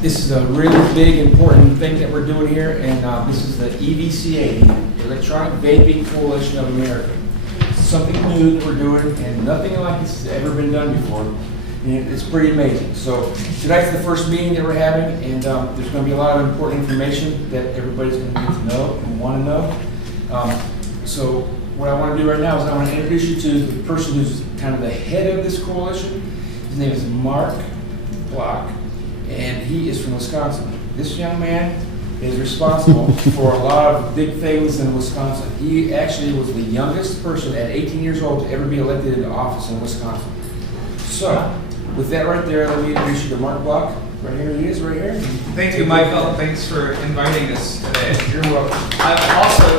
This is a really big, important thing that we're doing here, and this is the EVCA, the Electronic Vaping Coalition of America. It's something new that we're doing, and nothing like this has ever been done before. And it's pretty amazing. So tonight's the first meeting that we're having, and there's going to be a lot of important information that everybody's going to need to know and want to know. So what I want to do right now is I want to introduce you to the person who's kind of the head of this coalition. His name is Mark Block, and he is from Wisconsin. This young man is responsible for a lot of big things in Wisconsin. He actually was the youngest person at 18 years old to ever be elected into office in Wisconsin. So, with that right there, let me introduce you to Mark Block. Right here he is, right here. Thank you, Michael. Thanks for inviting us today. You're welcome. I've also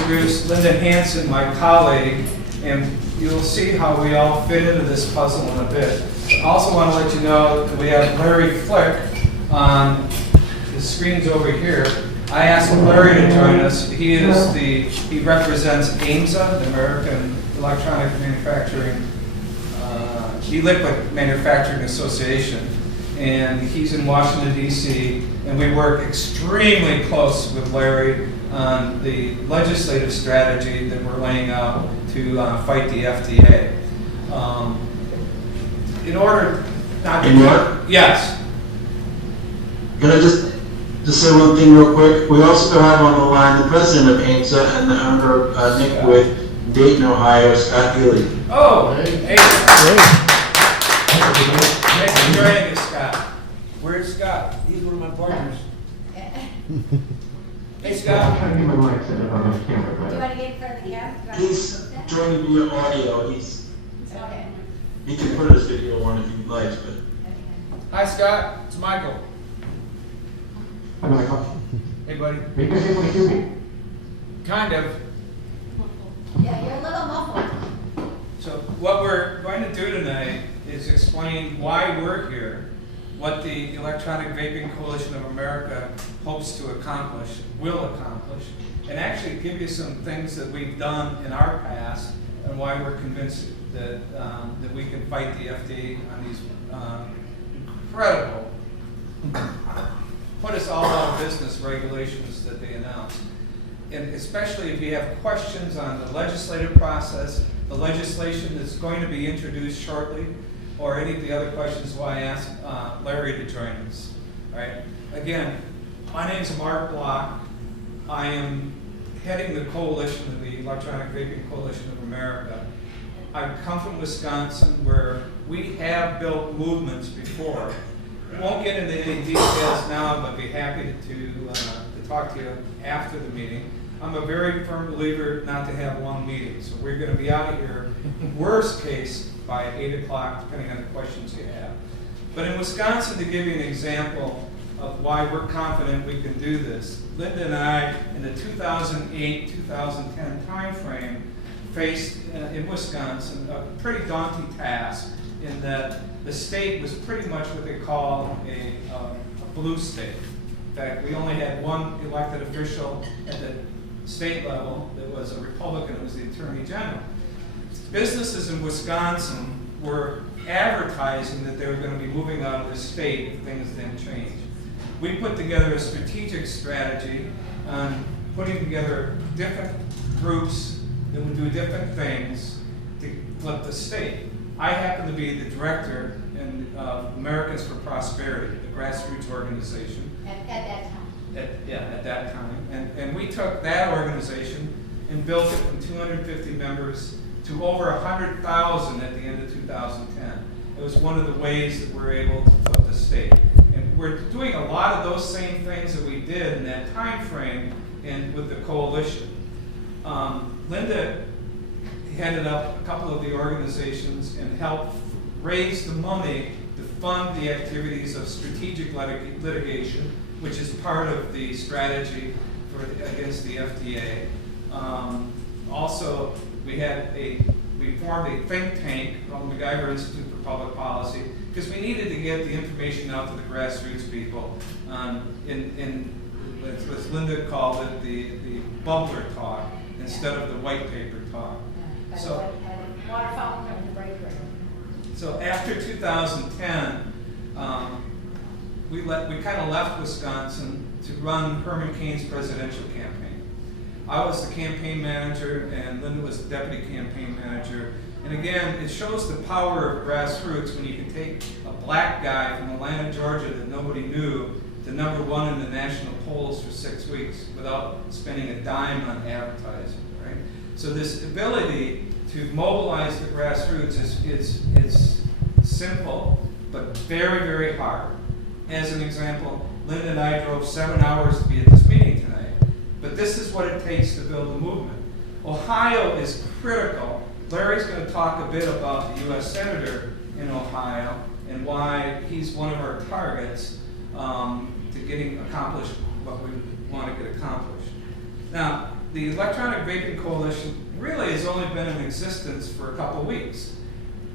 introduced Linda Hansen, my colleague, and you'll see how we all fit into this puzzle in a bit. I also want to let you know that we have Larry Flick on the screens over here. I asked Larry to join us. He represents EVCA, the American Electronic Manufacturing, E-Liquid Manufacturing Association, and he's in Washington, D.C., and we work extremely close with Larry on the legislative strategy that we're laying out to fight the FDA. In order not to... Mark? Yes. Can I just say one thing real quick? We also have on the line the president of EVCA and the owner of Nick with Dayton, Ohio, Scott Healy. Oh, hey. Thanks for joining us, Scott. Where's Scott? He's one of my partners. Hey, I'm Scott. trying to get my mic set up on the camera. Do you want to get in front of the camera? He's joining via audio. Okay. He can put his video on if he likes, but. Hi, Scott. It's Michael. Hi, Michael. Hey, buddy. Maybe I didn't hear me. Kind of. Yeah, you're a little muffled. So what we're going to do tonight is explain why we're here, what the Electronic Vaping Coalition of America hopes to accomplish, will accomplish, and actually give you some things that we've done in our past and why we're convinced that that we can fight the FDA on these incredible, put us all out of business regulations that they announced. And especially if you have questions on the legislative process, the legislation that's going to be introduced shortly, or any of the other questions, why I asked Larry to join us. All right. Again, my name is Mark Block. I am heading the coalition of the Electronic Vaping Coalition of America. I come from Wisconsin, where we have built movements before. I won't get into any details now, but be happy to talk to you after the meeting. I'm a very firm believer not to have long meetings, so we're going to be out of here, worst case, by 8 o'clock, depending on the questions you have. But in Wisconsin, to give you an example of why we're confident we can do this, Linda and I, in the 2008-2010 timeframe, faced in Wisconsin a pretty daunting task in that the state was pretty much what they call a blue state. In fact, we only had one elected official at the state level that was a Republican, it was the Attorney General. Businesses in Wisconsin were advertising that they were going to be moving out of the state if things didn't change. We put together a strategic strategy on putting together different groups that would do different things to flip the state. I happen to be the director in Americans for Prosperity, the grassroots organization. At that time. At that time. And we took that organization and built it from 250 members to over 100,000 at the end of 2010. It was one of the ways that we're able to flip the state. And we're doing a lot of those same things that we did in that time frame and with the coalition. Linda headed up a couple of the organizations and helped raise the money to fund the activities of strategic litigation, which is part of the strategy against the FDA. Also, we formed a think tank called the MacGyver Institute for Public Policy because we needed to get the information out to the grassroots people. As Linda called it, the bubbler talk instead of the white paper talk. So, Water fountain and the break room. so after 2010, we kind of left Wisconsin to run Herman Cain's presidential campaign. I was the campaign manager and Linda was the deputy campaign manager. And again, it shows the power of grassroots when you can take a black guy from Atlanta, Georgia that nobody knew to #1 in the national polls for 6 weeks without spending a dime on advertising, right? So this ability to mobilize the grassroots is simple, but very, very hard. As an example, Linda and I drove 7 hours to be at this meeting tonight. But this is what it takes to build a movement. Ohio is critical. Larry's going to talk a bit about the U.S. Senator in Ohio and why he's one of our targets to getting accomplished what we want to get accomplished. Now, the Electronic Vaping Coalition really has only been in existence for a couple weeks.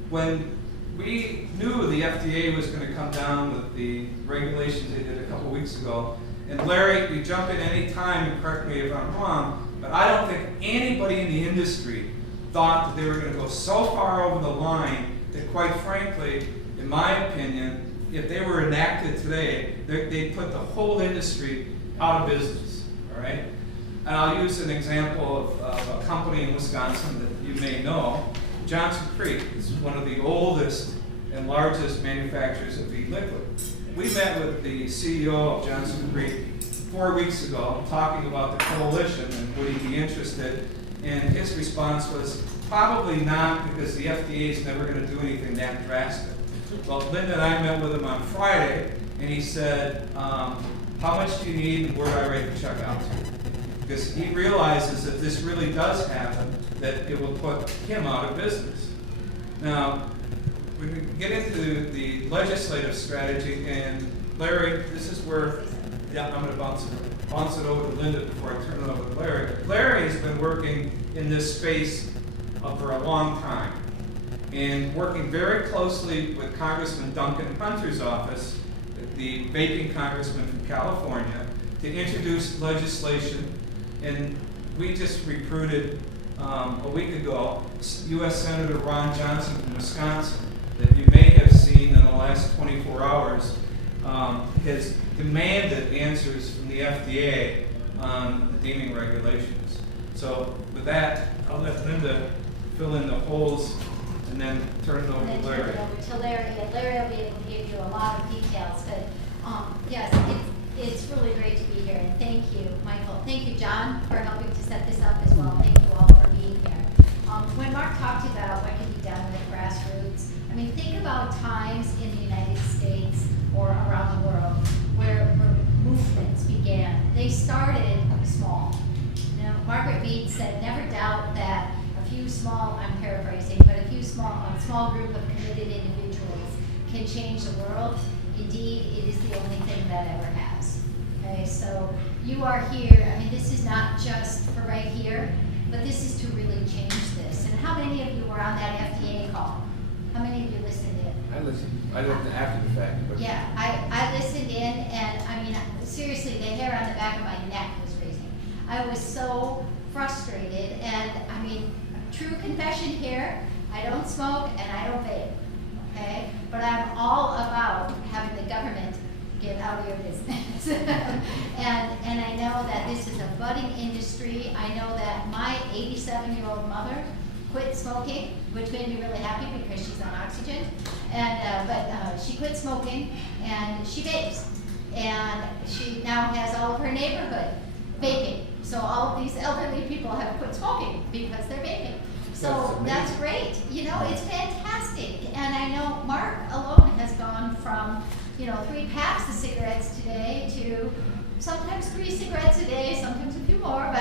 When we knew the FDA was going to come down with the regulations they did a couple weeks ago, and Larry, you jump in any time and correct me if I'm wrong, but I don't think anybody in the industry thought that they were going to go so far over the line that, quite frankly, in my opinion, if they were enacted today, they'd put the whole industry out of business, all right? And I'll use an example of a company in Wisconsin that you may know. Johnson Creek is one of the oldest and largest manufacturers of e-liquid. We met with the CEO of Johnson Creek 4 weeks ago talking about the coalition and would he be interested, and his response was probably not because the FDA is never going to do anything that drastic. Well, Linda and I met with him on Friday and he said, how much do you need and where do I write the check out to? Because he realizes that this really does happen, that it will put him out of business. Now, when we get into the legislative strategy, and Larry, this is where, yeah, I'm going to bounce it over to Linda before I turn it over to Larry. Larry has been working in this space for a long time, and working very closely with Congressman Duncan Hunter's office, the vaping congressman from California, to introduce legislation. And we just recruited a week ago U.S. Senator Ron Johnson from Wisconsin, that you may have seen in the last 24 hours, has demanded answers from the FDA on the deeming regulations. So with that, I'll let Linda fill in the holes and then turn it over to Larry. Turn it over to Larry. And Larry will be able to give you a lot of details. But yes, it's really great to be here. And thank you, Michael. Thank you, John, for helping to set this up as well. Thank you all for being here. When Mark talked about what can be done with grassroots, I mean, think about times in the United States or around the world where movements began. They started small. You know, Margaret Mead said, never doubt that a few small, I'm paraphrasing, but a small group of committed individuals can change the world. Indeed, it is the only thing that ever has. Okay, so you are here. I mean, this is not just for right here, but this is to really change this. And how many of you were on that FDA call? How many of you listened in? I listened after the fact. But Yeah, I listened in, and I mean, seriously, the hair on the back of my neck was raising. I was so frustrated, and I mean, true confession here, I don't smoke and I don't vape, okay? But I'm all about having the government get out of your business. and I know that this is a budding industry. I know that my 87-year-old mother quit smoking, which made me really happy because she's on oxygen. And but she quit smoking and she vapes, and she now has all of her neighborhood vaping. So all of these elderly people have quit smoking because they're vaping. So that's great. You know, it's fantastic. And I know Mark alone has gone from, 3 packs of cigarettes today to sometimes 3 cigarettes a day, sometimes a few more,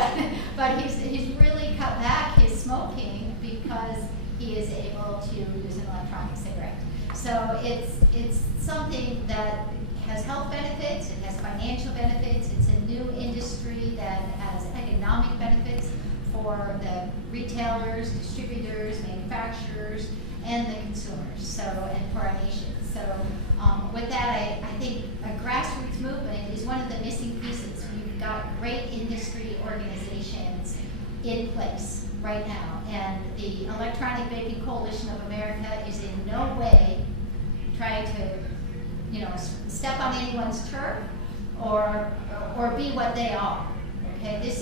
but he's really cut back his smoking because he is able to use an electronic cigarette. So it's something that has health benefits, it has financial benefits, it's a new industry that has economic benefits for the retailers, distributors, manufacturers, and the consumers, and for our nation. So with that, I think a grassroots movement is one of the missing pieces. We've got great industry organizations in place right now, and the Electronic Vaping Coalition of America is in no way trying to step on anyone's turf or be what they are. Okay, this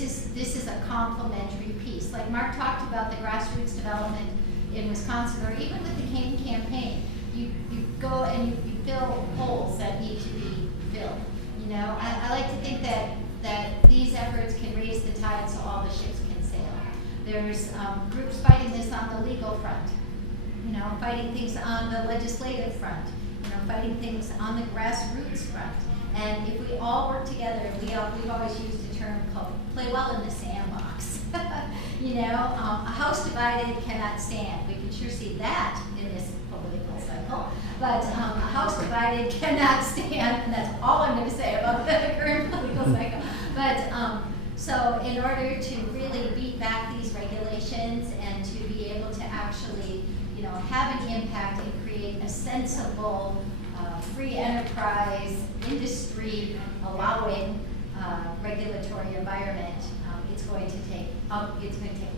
is a complementary piece. Like Mark talked about the grassroots development in Wisconsin, or even with the Cane campaign, you go and you fill holes that need to be filled. I like to think that these efforts can raise the tide so all the ships can sail. There's groups fighting this on the legal front, fighting things on the legislative front, fighting things on the grassroots front. And if we all work together, we've always used a term called play well in the sandbox. A house divided cannot stand. We can sure see that in this political cycle. But a house divided cannot stand, and that's all I'm going to say about the current political cycle. But so in order to really beat back these regulations and to be able to actually, have an impact and create a sensible, free enterprise, industry allowing regulatory environment, it's going to take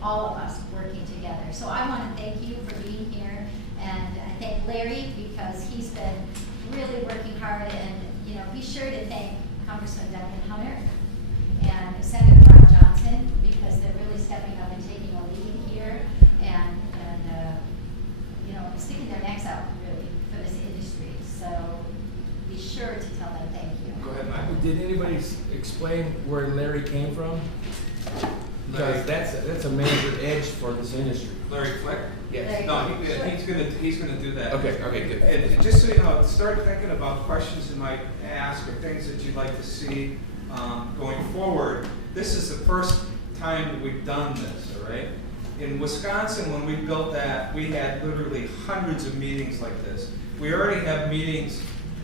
all of us working together. So I want to thank you for being here, and I thank Larry because he's been really working hard, and be sure to thank Congressman Duncan Hunter and Senator Ron Johnson because they're really stepping up and taking a lead here and sticking their necks out really for this industry. So be sure to tell them thank you. Go ahead, Michael. Did anybody explain where Larry came from? Because that's a major edge for this industry. Larry Flick? Yes. No, he's gonna do that. Okay, good. And just so you know, start thinking about questions you might ask or things that you'd like to see going forward. This is the first time that we've done this, all right? In Wisconsin, when we built that, we had literally hundreds of meetings like this. We already have meetings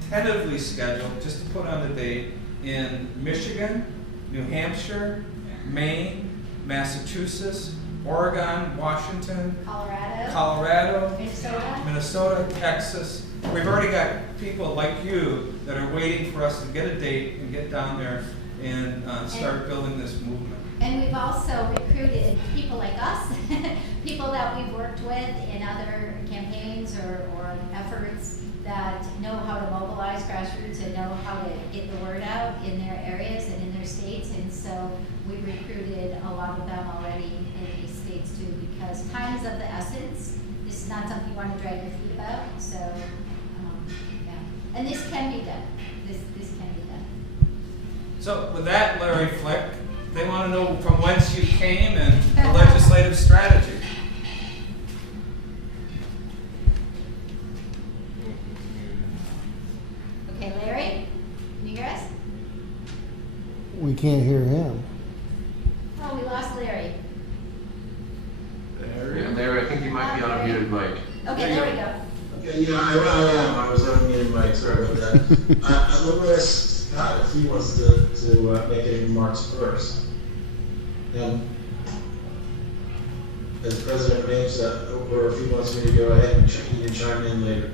tentatively scheduled, just to put on the date, in Michigan, New Hampshire, Maine, Massachusetts, Oregon, Washington, Colorado, Minnesota, Texas. We've already got people like you that are waiting for us to get a date and get down there and start building this movement. And we've also recruited people like us, people that we've worked with in other campaigns or efforts that know how to mobilize grassroots and know how to get the word out in their areas and in their states. And so we've recruited a lot of them already in these states too, because time is of the essence. This is not something you want to drag your feet about. So, yeah. And this can be done. This can be done. So with that, Larry Flick, they want to know from whence you came and the legislative strategy. Okay, Larry, can you hear us? We can't hear him. Oh, we lost Larry. Yeah, Larry, I think you might be on a muted mic. Okay, there we go. Okay, yeah, I am. I was unmuted, Mike. Sorry about that. I'm going to ask Scott if he wants to make any remarks first. And as President of EVCA, or if he wants me to go ahead and you can chime in later.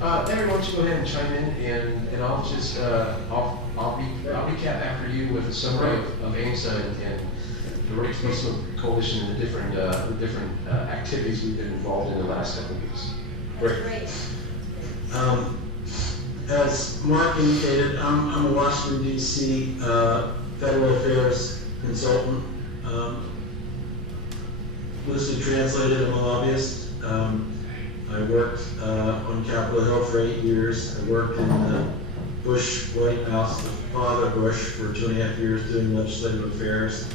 Larry, why don't you go ahead and chime in, and I'll just I'll recap after you with a summary of EVCA and the Replacement Coalition and the different activities we've been involved in the last couple of weeks. Great. As Mark indicated, I'm a Washington, D.C. Federal Affairs consultant. Loosely translated, I'm a lobbyist. I worked on Capitol Hill for 8 years. I worked in the Bush White House with Father Bush for 2.5 years doing legislative affairs.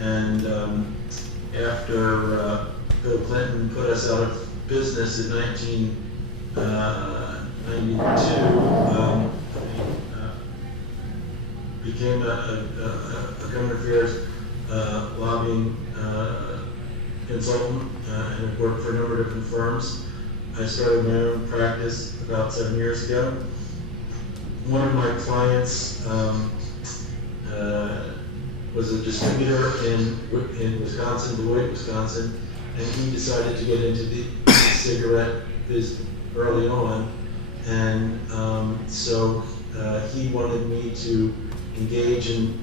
And after Bill Clinton put us out of business in 1992, I became a government affairs lobbying consultant and have worked for a number of different firms. I started my own practice about 7 years ago. One of my clients was a distributor in Wisconsin, Beloit, Wisconsin, and he decided to get into the cigarette business early on, and so he wanted me to engage in.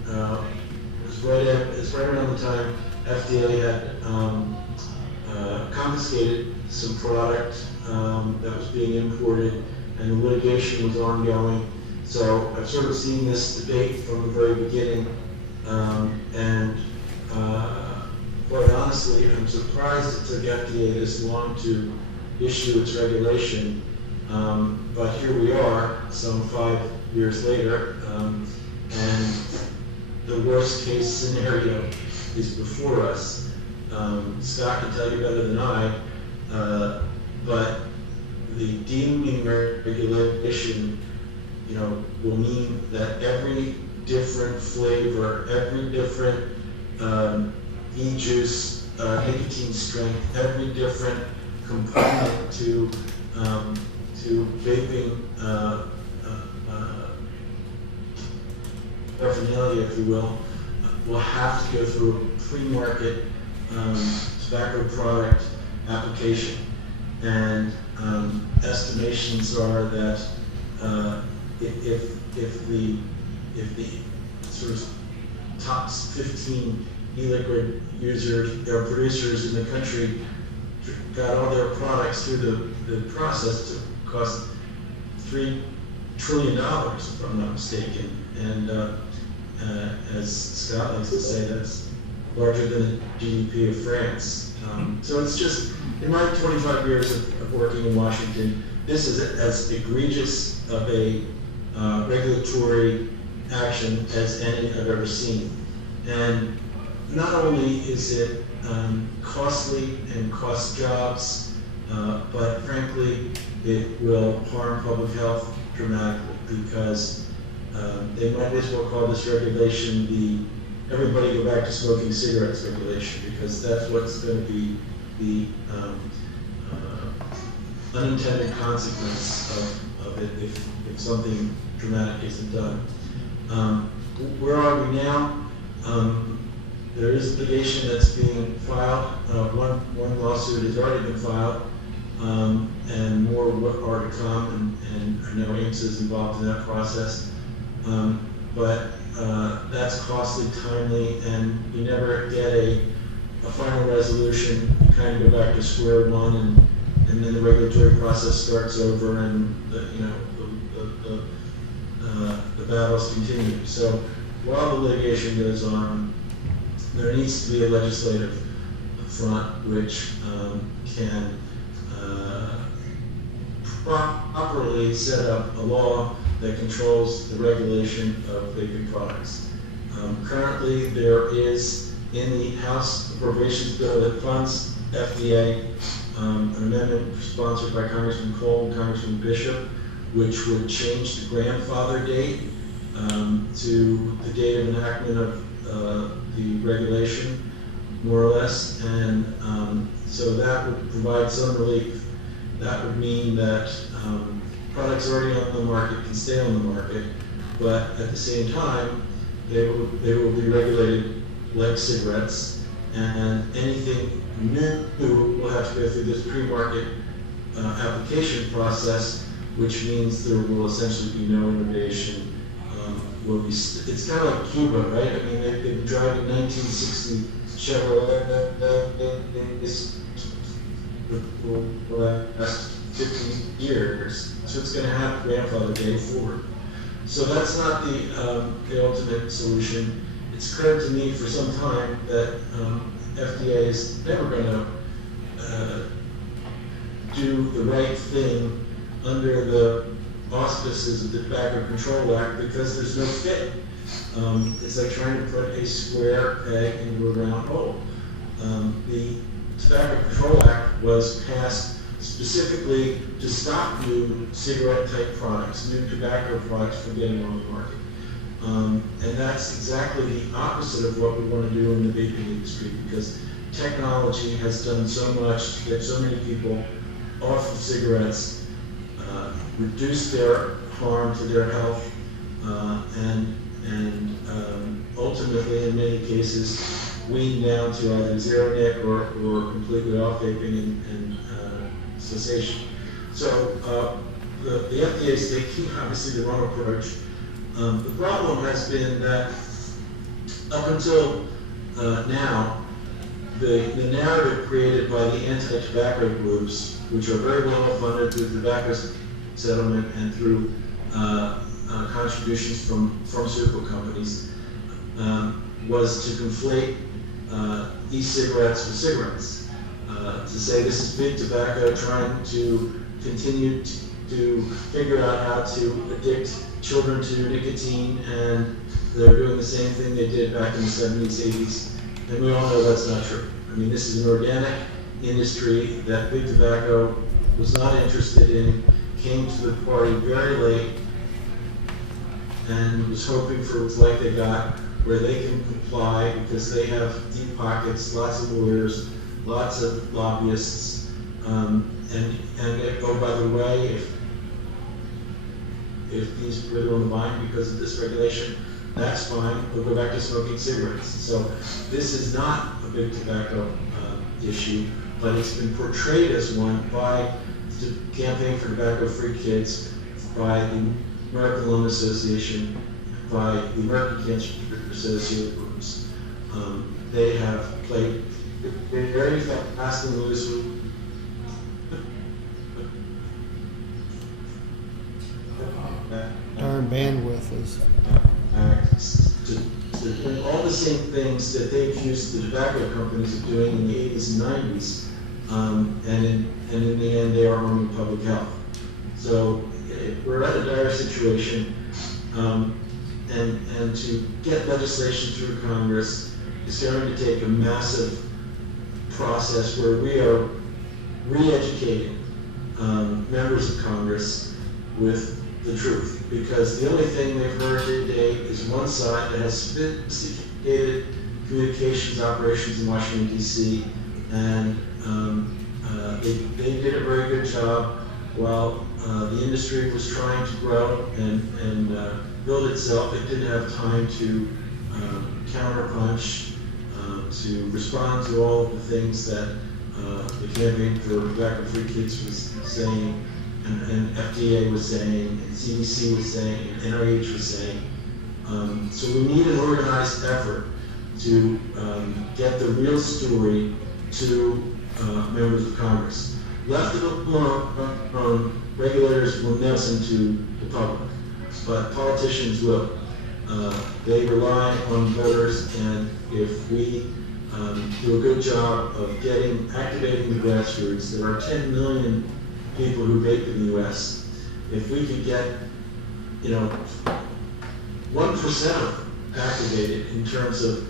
It's right around the time FDA had confiscated some product that was being imported, and the litigation was ongoing. So I've sort of seen this debate from the very beginning, and quite honestly, I'm surprised it took FDA this long to issue its regulation, but here we are, some 5 years later, and the worst case scenario is before us. Scott can tell you better than I, but the deeming regulation, will mean that every different flavor, every different e-juice, nicotine strength, every different component to vaping paraphernalia, if you will have to go through a pre-market tobacco product application. And estimations are that if the sort of top 15 e-liquid users or producers in the country got all their products through the process, to cost $3 trillion, if I'm not mistaken. And as Scott likes to say, that's larger than the GDP of France. So it's just, in my 25 years of working in Washington, this is as egregious of a regulatory action as any I've ever seen. And not only is it costly and cost jobs, but frankly, it will harm public health dramatically, because they might as well call this regulation the everybody go back to smoking cigarettes regulation, because that's what's going to be the unintended consequence of it if something dramatic isn't done. Where are we now? There is litigation that's being filed. One lawsuit has already been filed, and more are to come, and I know AIMS is involved in that process. But that's costly, timely, and you never get a final resolution. You kind of go back to square one, and then the regulatory process starts over, and the battles continue. So while the litigation goes on, there needs to be a legislative front which can properly set up a law that controls the regulation of vaping products. Currently, there is in the House Appropriations Bill that funds FDA an amendment sponsored by Congressman Cole and Congressman Bishop, which would change the grandfather date to the date of enactment of the regulation, more or less, and so that would provide some relief. That would mean that products already on the market can stay on the market, but at the same time, they will be regulated like cigarettes, and anything new will have to go through this pre-market application process, which means there will essentially be no innovation. It's kind of like Cuba, right? I mean, they've been driving 1960 Chevrolet for the last 15 years, so it's going to have grandfather day forward. So that's not the ultimate solution. It's occurred to me for some time that FDA is never going to do the right thing under the auspices of the Tobacco Control Act, because there's no fit. It's like trying to put a square peg into a round hole. The Tobacco Control Act was passed specifically to stop new cigarette-type products, new tobacco products from getting on the market. And that's exactly the opposite of what we want to do in the vaping industry, because technology has done so much to get so many people off of cigarettes, reduce their harm to their health, and ultimately, in many cases, wean down to either zero nic or completely off vaping and cessation. So the FDA is taking obviously the wrong approach. The problem has been that up until now, the narrative created by the anti-tobacco groups, which are very well funded through the Tobacco settlement and through contributions from pharmaceutical companies, was to conflate e-cigarettes with cigarettes. To say this is big tobacco trying to continue to figure out how to addict children to nicotine, and they're doing the same thing they did back in the 70s, 80s, and we all know that's not true. I mean, this is an organic industry that big tobacco was not interested in, came to the party very late, and was hoping for what's like they got, where they can comply because they have deep pockets, lots of lawyers, lots of lobbyists, and oh, by the way, if these people are in the bind because of this regulation, that's fine, we'll go back to smoking cigarettes. So this is not a big tobacco issue, but it's been portrayed as one by the Campaign for Tobacco-Free Kids, by the American Lung Association, by the American Cancer Association groups. They have played very fast and loose with Darn bandwidth is. to doing all the same things that they accused the tobacco companies of doing in the 80s and 90s, and in the end they are harming public health. So we're at a dire situation, and to get legislation through Congress is going to take a massive process where we are re-educating members of Congress with the truth, because the only thing they've heard today is one side that has sophisticated communications operations in Washington, D.C., and they did a very good job while the industry was trying to grow and build itself. They didn't have time to counterpunch, to respond to all of the things that the Campaign for Tobacco-Free Kids was saying, and FDA was saying, and CDC was saying, and NIH was saying. So we need an organized effort to get the real story to members of Congress. Left alone, regulators will not listen to the public, but politicians will. They rely on voters, and if we do a good job of activating the grassroots, there are 10 million people who vape in the U.S. If we could get, 1% of them activated in terms of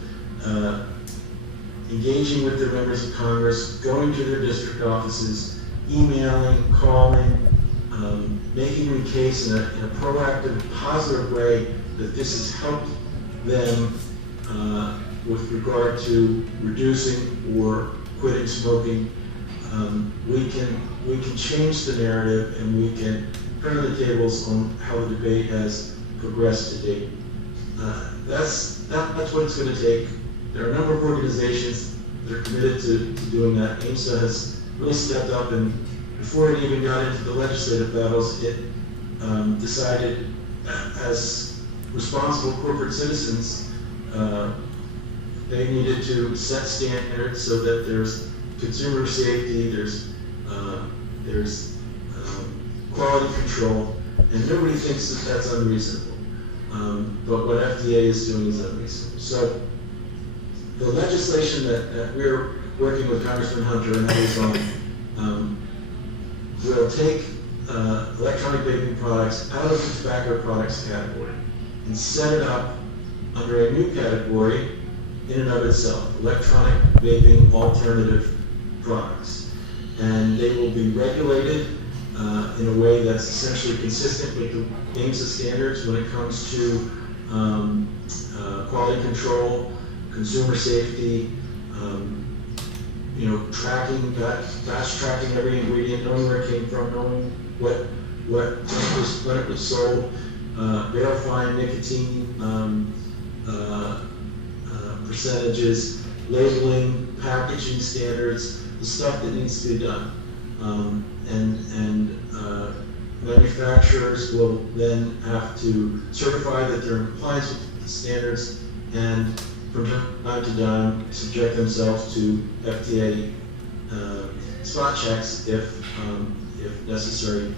engaging with their members of Congress, going to their district offices, emailing, calling, making the case in a proactive, positive way that this has helped them with regard to reducing or quitting smoking. We can change the narrative, and we can turn the tables on how the debate has progressed to date. That's what it's going to take. There are a number of organizations that are committed to doing that. EVCA has really stepped up, and before it even got into the legislative battles, it decided, as responsible corporate citizens, they needed to set standards so that there's consumer safety, there's quality control, and nobody thinks that that's unreasonable. But what FDA is doing is unreasonable. So the legislation that we're working with Congressman Hunter and others on will take electronic vaping products out of the tobacco products category and set it up under a new category in and of itself, electronic vaping alternative products. And they will be regulated in a way that's essentially consistent with the EVCA standards when it comes to quality control, consumer safety, tracking, fast tracking every ingredient, knowing where it came from, knowing when it was sold, verifying nicotine percentages, labeling, packaging standards, the stuff that needs to be done. And manufacturers will then have to certify that they're in compliance with the standards, and from time to time subject themselves to FDA spot checks if necessary,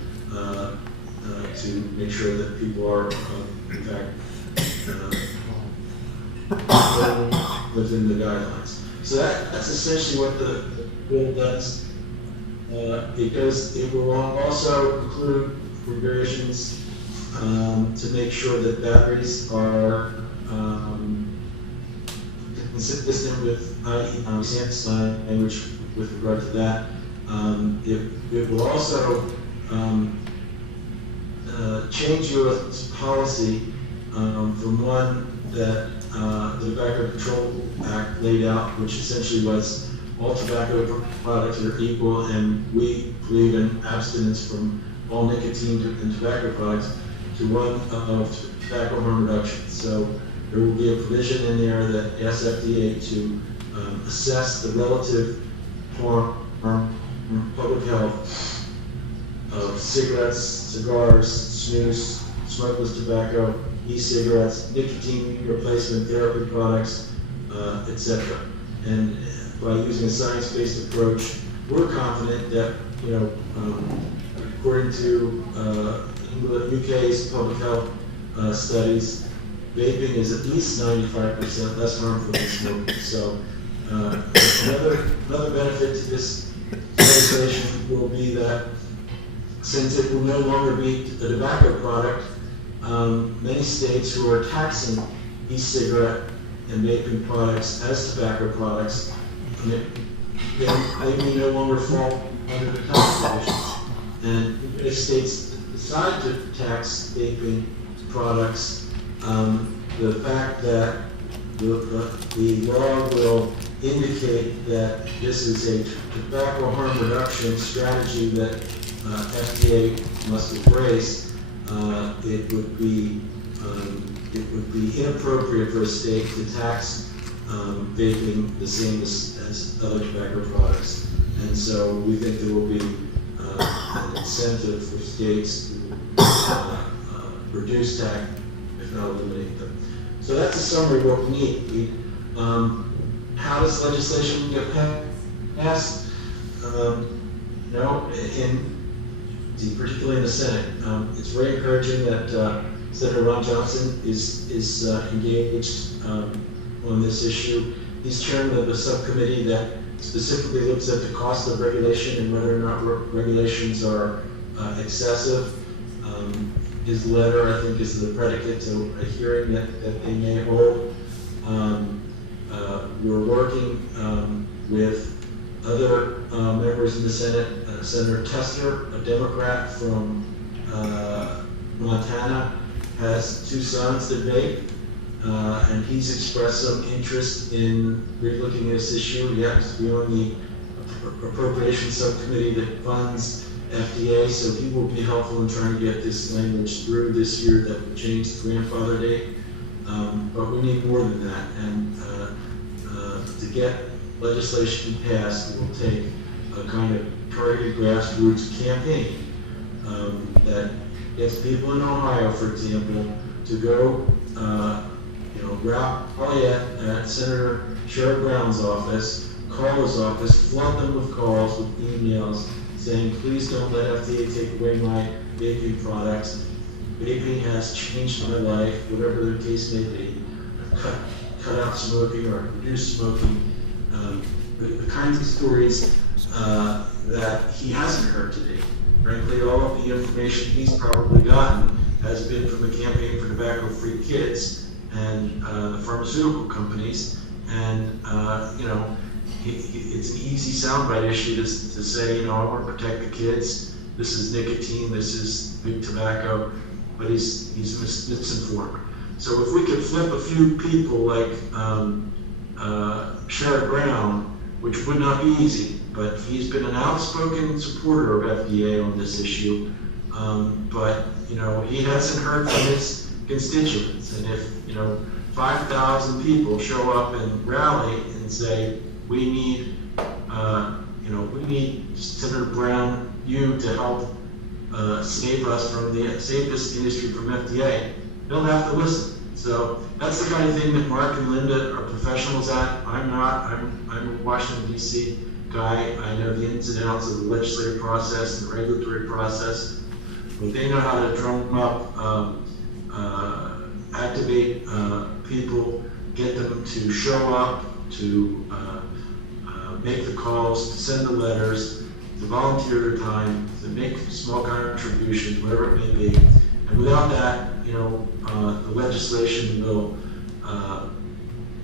to make sure that people are, in fact, within the guidelines. So that's essentially what the bill does. It will also include provisions to make sure that batteries are consistent with IECA's language with regard to that. It will also change U.S. policy from one that the Tobacco Control Act laid out, which essentially was all tobacco products are equal, and we believe in abstinence from all nicotine and tobacco products, to one of tobacco harm reduction. So there will be a provision in there that asks FDA to assess the relative harm public health of cigarettes, cigars, snus, smokeless tobacco, e-cigarettes, nicotine replacement therapy products, etc. And by using a science-based approach, we're confident that, according to UK's public health studies, vaping is at least 95% less harmful than smoking. So another benefit to this legislation will be that since it will no longer be a tobacco product, many states who are taxing e-cigarette and vaping products as tobacco products, they may no longer fall under the tax provisions. And if states decide to tax vaping products, the fact that the law will indicate that this is a tobacco harm reduction strategy that FDA must embrace, it would be inappropriate for a state to tax vaping the same as other tobacco products. And so we think there will be an incentive for states to reduce tax, if not eliminate them. So that's a summary of what we need. How does legislation get passed? Particularly in the Senate. It's very encouraging that Senator Ron Johnson is engaged on this issue. He's chairman of a subcommittee that specifically looks at the cost of regulation and whether or not regulations are excessive. His letter, I think, is the predicate to a hearing that they may hold. We're working with other members in the Senate. Senator Tester, a Democrat from Montana, has two sons that vape, and he's expressed some interest in relooking at this issue. He happens to be on the appropriations subcommittee that funds FDA, so he will be helpful in trying to get this language through this year that would change the grandfather date. But we need more than that, and to get legislation passed, it will take a kind of targeted grassroots campaign that gets people in Ohio, for example, to go rally at Senator Sherrod Brown's office, call his office, flood them with calls, with emails, saying, please don't let FDA take away my vaping products. Vaping has changed my life, whatever the case may be. I've cut out smoking or reduced smoking. The kinds of stories that he hasn't heard today. Frankly, all of the information he's probably gotten has been from the Campaign for Tobacco-Free Kids and the pharmaceutical companies. And, it's an easy soundbite issue to say, I want to protect the kids. This is nicotine, this is big tobacco, but he's misinformed. So if we could flip a few people like Sherrod Brown, which would not be easy, but he's been an outspoken supporter of FDA on this issue. But he hasn't heard from his constituents, and if 5,000 people show up and rally and say we need Senator Brown, you to help save this industry from FDA, they'll have to listen. So that's the kind of thing that Mark and Linda are professionals at. I'm not. I'm a Washington, D.C. guy. I know the ins and outs of the legislative process and the regulatory process. but they know how to drum up, activate people, get them to show up, to make the calls, to send the letters, to volunteer their time, to make small contributions, whatever it may be. And without that, the legislation will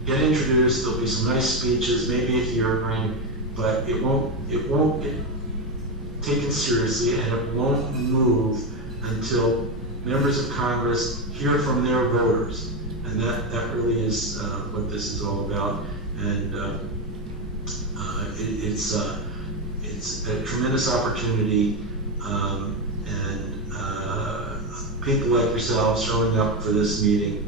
get introduced. There'll be some nice speeches, maybe a hearing, but it won't get taken seriously, and it won't move until members of Congress hear from their voters. And that really is what this is all about. And it's a tremendous opportunity, and people like yourselves showing up for this meeting,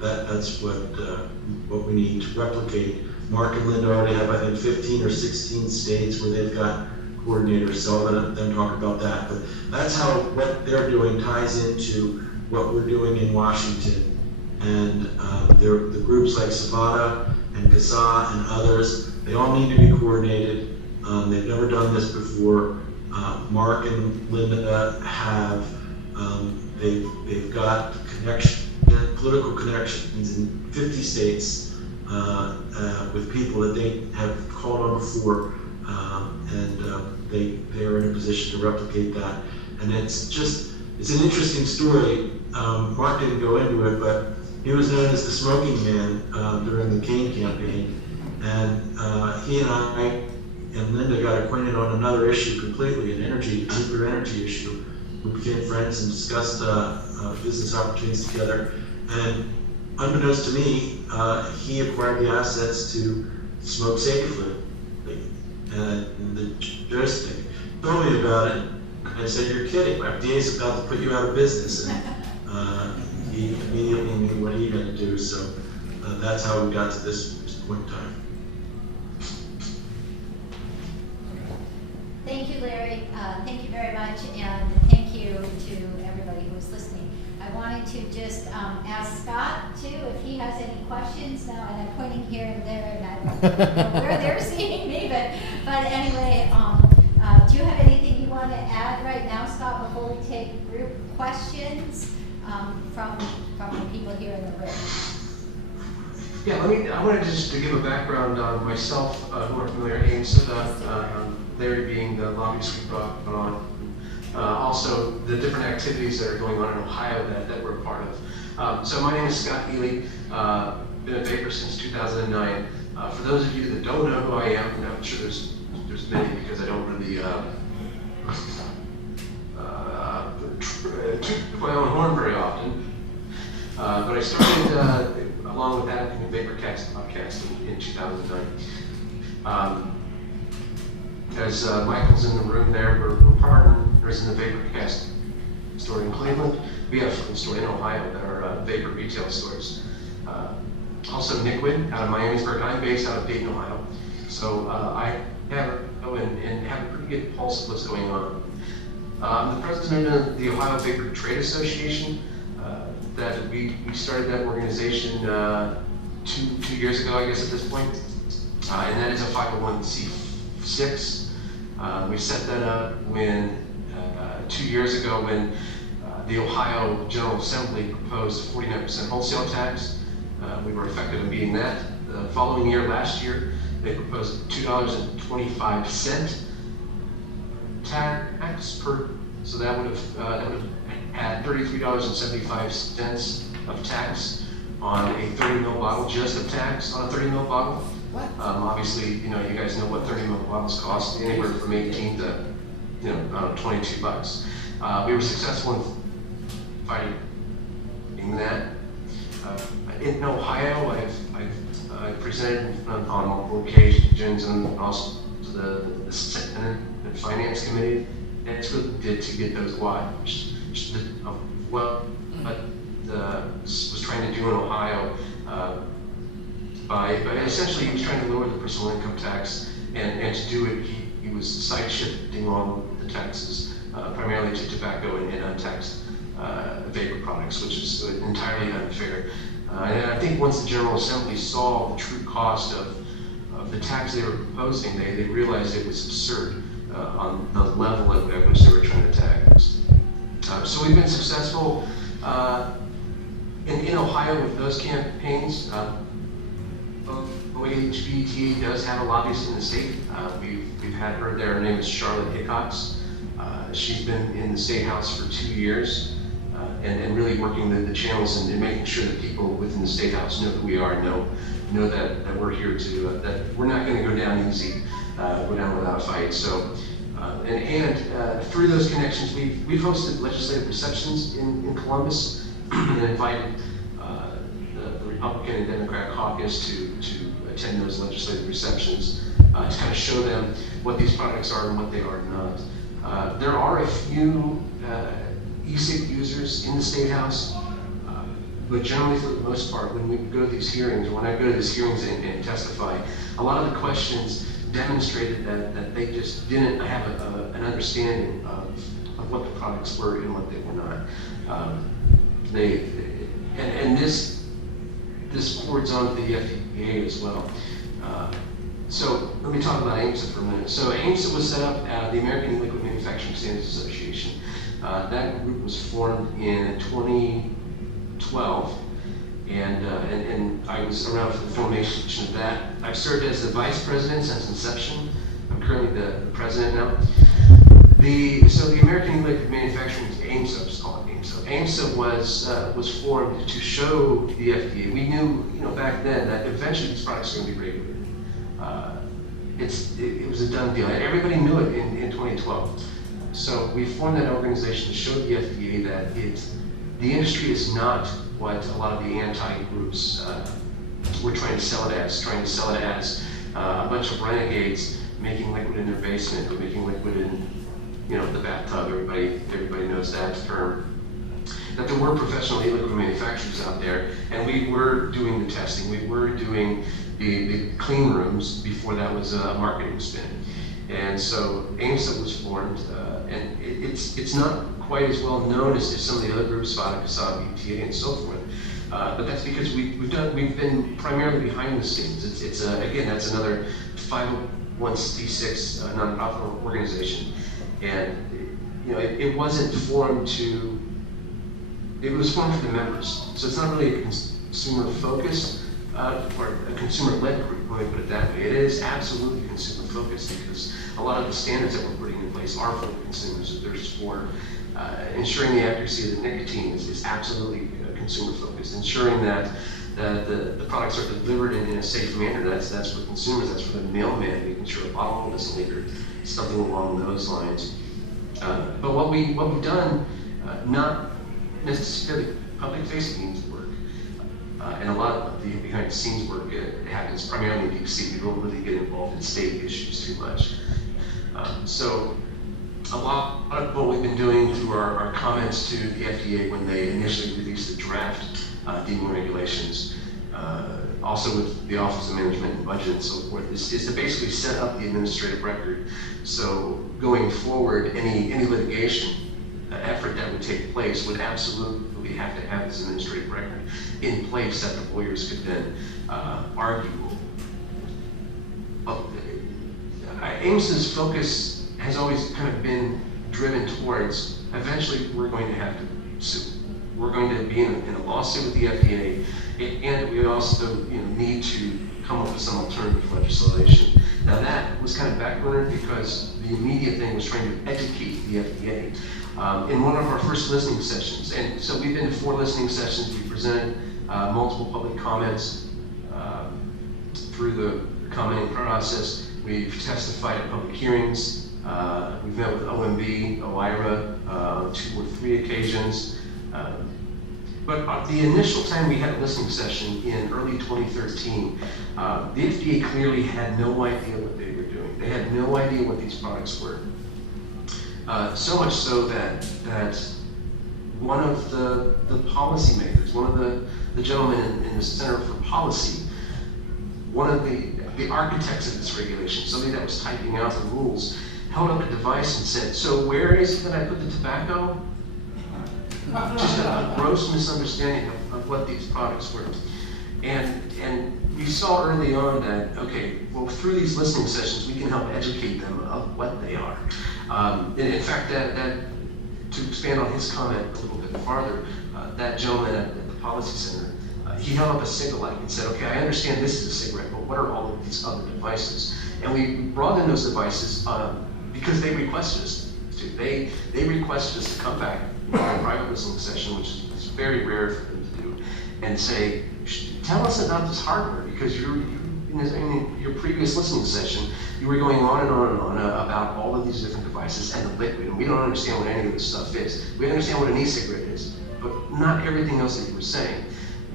that's what we need to replicate. Mark and Linda already have, I think, 15 or 16 states where they've got coordinators, so I'll let them talk about that. But that's how what they're doing ties into what we're doing in Washington. And the groups like Savada and CASA and others, they all need to be coordinated. They've never done this before. Mark and Linda have. They've got political connections in 50 states with people that they have called on before, and they are in a position to replicate that. And it's an interesting story. Mark didn't go into it, but he was known as the smoking man during the Kane campaign, and he and I and Linda got acquainted on another issue completely, nuclear energy issue. We became friends and discussed business opportunities together. And unbeknownst to me, he acquired the assets to smoke safely. And the joystick told me about it. I said, "You're kidding. FDA's about to put you out of business." And he immediately knew what he had to do. So that's how we got to this point in time. Thank you, Larry. Thank you very much, and thank you to everybody who was listening. I wanted to just ask Scott, too, if he has any questions now, and I'm pointing here and there, and I don't know where they're seeing me, but anyway, do you have anything you want to add right now, Scott, before we take group questions from the people here in the room? Yeah, I wanted just to give a background on myself, who are familiar with EVCA, Larry being the lobbyist we brought on. Also, the different activities that are going on in Ohio that we're a part of. So my name is Scott Healy, been a Baker since 2009. For those of you that don't know who I am, and I'm sure there's many because I don't really toot my own horn very often. But I started, along with that, the Bakercast podcast in 2009. As Michael's in the room there, we're partners in the Vaporcast store in Cleveland. We have a store in Ohio that are vapor retail stores. Also Nickwood out of Miamisburg. I'm based out of Dayton, Ohio. So I have a pretty good pulse of what's going on. I'm the president of the Ohio Vapor Trade Association. That we started that organization 2 years ago, I guess at this point. And that is a 501c6. We set that up when 2 years ago when the Ohio General Assembly proposed 49% wholesale tax. We were effective in beating that. The following year, last year, they proposed $2.25 tax per. So that would have had $33.75 of tax on a 30 ml bottle, just of tax on a 30 ml bottle. What? Obviously, you guys know what 30 ml bottles cost, anywhere from 18 to, $22. We were successful in fighting that. In Ohio, I've presented on multiple occasions, and also to the Senate and Finance Committee. And it's really good to get those wide. What was trying to do in Ohio by essentially he was trying to lower the personal income tax, and to do it he was side shifting on the taxes primarily to tobacco and untaxed vapor products, which is entirely unfair. And I think once the General Assembly saw the true cost of the tax they were proposing, they realized it was absurd on the level at which they were trying to tax. So we've been successful in Ohio with those campaigns. OHBT does have a lobbyist in the state. We've had her there. Her name is Charlotte Hickox. She's been in the State House for 2 years and really working the channels and making sure that people within the State House know who we are and know that we're here to, that we're not going to go down easy, go down without a fight. So, through those connections, we've hosted legislative receptions in Columbus and invited the Republican and Democrat caucus to attend those legislative receptions to kind of show them what these products are and what they are not. There are a few EVCA users in the State House, but generally for the most part, when we go to these hearings, or when I go to these hearings and testify, a lot of the questions demonstrated that they just didn't have an understanding of what the products were and what they were not. This forwards on to the FDA as well. So let me talk about AMSA for a minute. So AMSA was set up at the American Liquid Manufacturing Standards Association. That group was formed in 2012, and I was around for the formation of that. I've served as the vice president since inception. I'm currently the president now. So the American Liquid Manufacturing, AMSA, let's call it AMSA. AMSA was formed to show the FDA. We knew, back then that eventually these products are going to be regulated. It was a done deal. Everybody knew it in 2012. So we formed that organization to show the FDA that the industry is not what a lot of the anti-groups were trying to sell it as. Trying to sell it as a bunch of renegades making liquid in their basement or making liquid in the bathtub. Everybody knows that term. That there were professional liquid manufacturers out there, and we were doing the testing. We were doing the clean rooms before that was a marketing spin. And so AMSA was formed, and it's not quite as well known as some of the other groups, SPOTA, CASAB, EVCA, and so forth. But that's because we've been primarily behind the scenes. Again, that's another 501c6 nonprofit organization, and it wasn't formed to. It was formed for the members, so it's not really a consumer focused or a consumer-led group, let me put it that way. It is absolutely consumer-focused because a lot of the standards that we're putting in place are for the consumers. There's for ensuring the accuracy of the nicotine is absolutely consumer-focused. Ensuring that the products are delivered in a safe manner, that's for consumers, that's for the mailman, making sure a bottle is leaker, something along those lines. But what we've done, not necessarily public-facing means work. And a lot of the behind-the-scenes work happens primarily in DC. We don't really get involved in state issues too much. So a lot of what we've been doing through our comments to the FDA when they initially released the draft deeming regulations, also with the Office of Management and Budget and so forth, is to basically set up the administrative record. So going forward, any litigation effort that would take place would absolutely have to have this administrative record in place that the lawyers could then argue. Well, AMSA's focus has always kind of been driven towards eventually we're going to have to sue. We're going to be in a lawsuit with the FDA, and we also need to come up with some alternative legislation. Now that was kind of backburnered because the immediate thing was trying to educate the FDA. In one of our first listening sessions, and so we've been to 4 listening sessions, we presented multiple public comments through the commenting process. We've testified at public hearings. We've met with OMB, OIRA on 2 or 3 occasions. But the initial time we had a listening session in early 2013, the FDA clearly had no idea what they were doing. They had no idea what these products were. So much so that one of the policymakers, one of the gentlemen in the Center for Policy, one of the architects of this regulation, somebody that was typing out the rules, held up a device and said, "So where is it that I put the tobacco?" Just a gross misunderstanding of what these products were. And we saw early on that, okay, well, through these listening sessions, we can help educate them of what they are. And in fact, that to expand on his comment a little bit farther, that gentleman at the Policy Center, he held up a cigarette and said, okay, I understand this is a cigarette, but what are all of these other devices? And we brought in those devices because they requested us to. They requested us to come back in a private listening session, which is very rare for them to do, and say, tell us about this hardware, because in your previous listening session, you were going on and on and on about all of these different devices and the liquid, and we don't understand what any of this stuff is. We understand what an e-cigarette is, but not everything else that you were saying.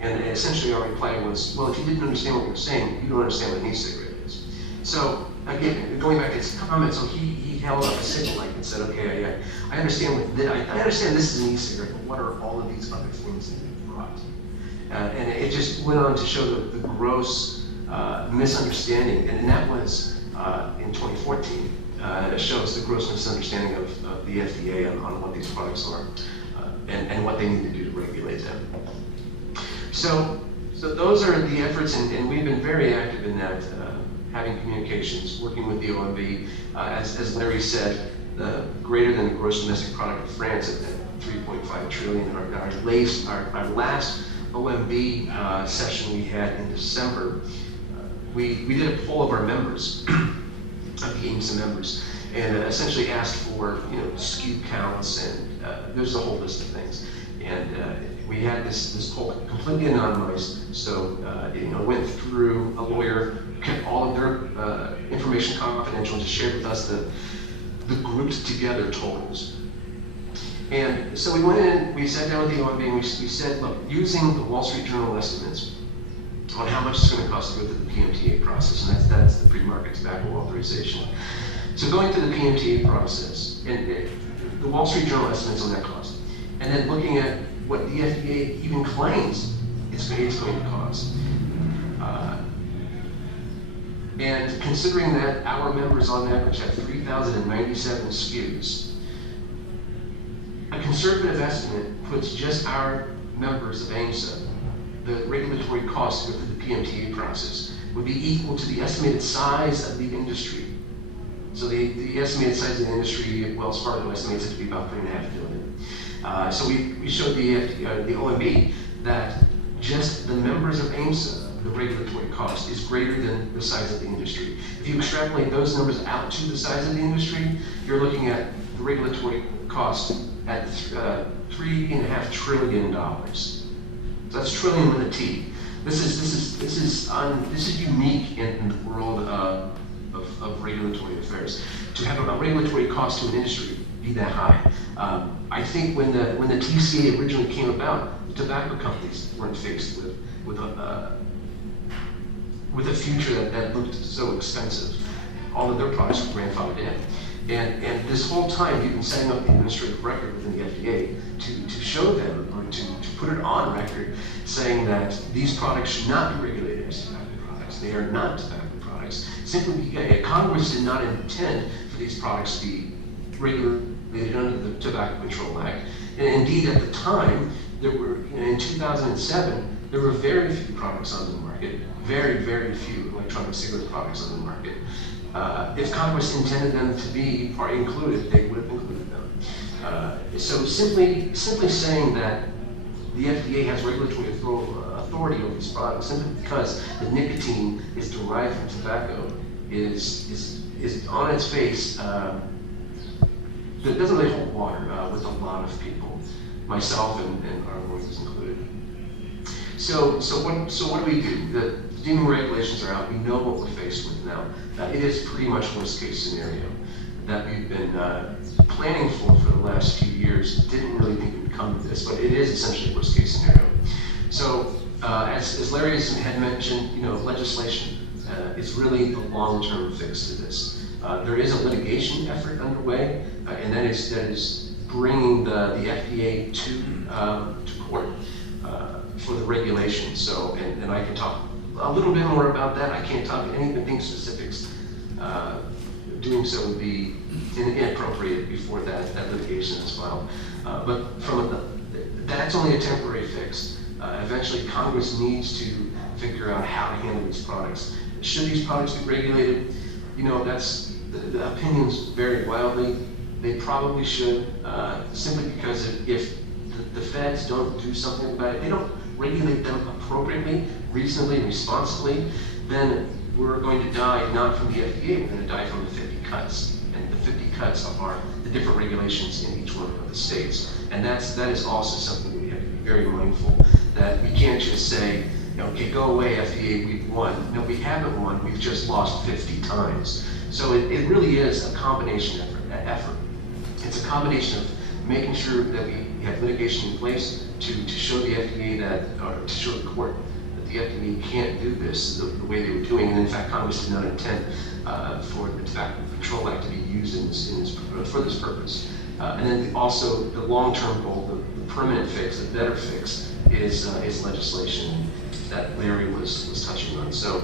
And essentially our reply was, well, if you didn't understand what we were saying, you don't understand what an e-cigarette is. So again, going back to his comment, so he held up a signal light and said, okay, I understand I understand this is an e-cigarette, but what are all of these other things that you brought? And it just went on to show the gross misunderstanding, and that was in 2014. It shows the gross misunderstanding of the FDA on what these products are and what they need to do to regulate them. So those are the efforts, and we've been very active in that, having communications, working with the OMB. As Larry said, greater than the gross domestic product of France at 3.5 trillion. Our last OMB session we had in December, we did a poll of our members, of the EMSA members, and essentially asked for SKU counts, and there's a whole list of things. And we had this poll completely anonymized, so went through a lawyer, kept all of their information confidential, and just shared with us the grouped together totals. And so we went in, we sat down with the OMB, and we said, look, using the Wall Street Journal estimates on how much it's going to cost to go through the PMTA process, and that's the pre-market tobacco authorization. So going through the PMTA process, and the Wall Street Journal estimates on that cost, and then looking at what the FDA even claims it's going to cost. And considering that our members on average have 3,097 SKUs, a conservative estimate puts just our members of AIMSA, the regulatory cost to go through the PMTA process, would be equal to the estimated size of the industry. So the estimated size of the industry, Wells Fargo estimates it to be about $3.5 billion. So we showed the OMB that just the members of AIMSA, the regulatory cost, is greater than the size of the industry. If you extrapolate those numbers out to the size of the industry, you're looking at the regulatory cost at $3.5 trillion. So that's trillion with a T. This is unique in the world of regulatory affairs. To have a regulatory cost to an industry be that high. I think when the TCA originally came about, the tobacco companies weren't faced with a future that looked so expensive. All of their products were grandfathered in. And this whole time, you've been setting up the administrative record within the FDA to show them, or to put it on record, saying that these products should not be regulated as tobacco products. They are not tobacco products. Simply because Congress did not intend for these products to be regulated under the Tobacco Control Act. And indeed, at the time, there were, in 2007, there were very few products on the market, very, very few electronic cigarette products on the market. If Congress intended them to be included, they would have included them. So simply saying that the FDA has regulatory authority over these products simply because the nicotine is derived from tobacco is on its face, that doesn't really hold water with a lot of people, myself and our lawyers included. So what do we do? The deeming regulations are out. We know what we're faced with now. It is pretty much worst case scenario that we've been planning for the last few years. Didn't really think it would come to this, but it is essentially worst case scenario. So as Larry had mentioned, legislation is really the long-term fix to this. There is a litigation effort underway, and that is bringing the FDA to court for the regulation. So, and I can talk a little bit more about that. I can't talk anything specifics. Doing so would be inappropriate before that litigation is filed. But that's only a temporary fix. Eventually, Congress needs to figure out how to handle these products. Should these products be regulated? The opinions vary wildly. They probably should, simply because if the feds don't do something about it, they don't regulate them appropriately, reasonably, and responsibly, then we're going to die not from the FDA, we're going to die from the 50 cuts. And the 50 cuts are the different regulations in each one of the states. And that is also something that we have to be very mindful, that we can't just say, okay, go away FDA, we've won. No, we haven't won, we've just lost 50 times. So it really is a combination effort. It's a combination of making sure that we have litigation in place to show the FDA that, or to show the court that the FDA can't do this the way they were doing. And in fact, Congress did not intend for the Tobacco Control Act to be used for this purpose. And then also the long-term goal, the permanent fix, the better fix, is legislation that Larry was touching on. So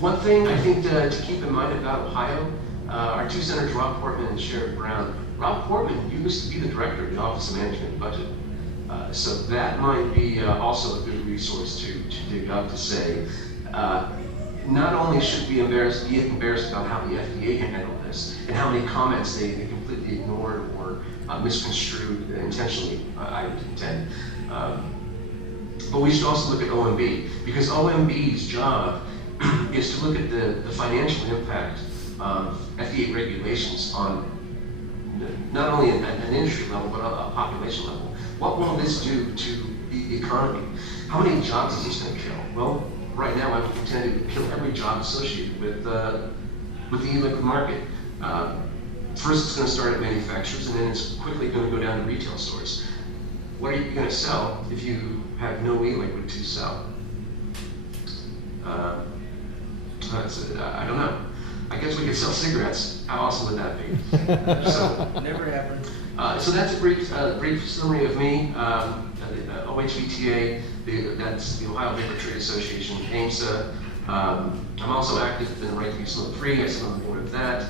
one thing I think to keep in mind about Ohio, our two senators, Rob Portman and Sherrod Brown. Rob Portman used to be the director of the Office of Management and Budget. So that might be also a good resource to dig up to say, not only should we be embarrassed about how the FDA handled this and how many comments they completely ignored or misconstrued intentionally, I would contend, but we should also look at OMB, because OMB's job is to look at the financial impact of FDA regulations on not only an industry level, but on a population level. What will this do to the economy? How many jobs is this going to kill? Well, right now I would contend it would kill every job associated with the e-liquid market. First it's going to start at manufacturers, and then it's quickly going to go down to retail stores. What are you going to sell if you have no e-liquid to sell? I don't know. I guess we could sell cigarettes. How awesome would that be? So, Never happened. So that's a brief summary of me. OHVTA, that's the Ohio Vapor Trade Association, EVCA. I'm also active in the Right to Be Smoke-Free. I sit on the board of that.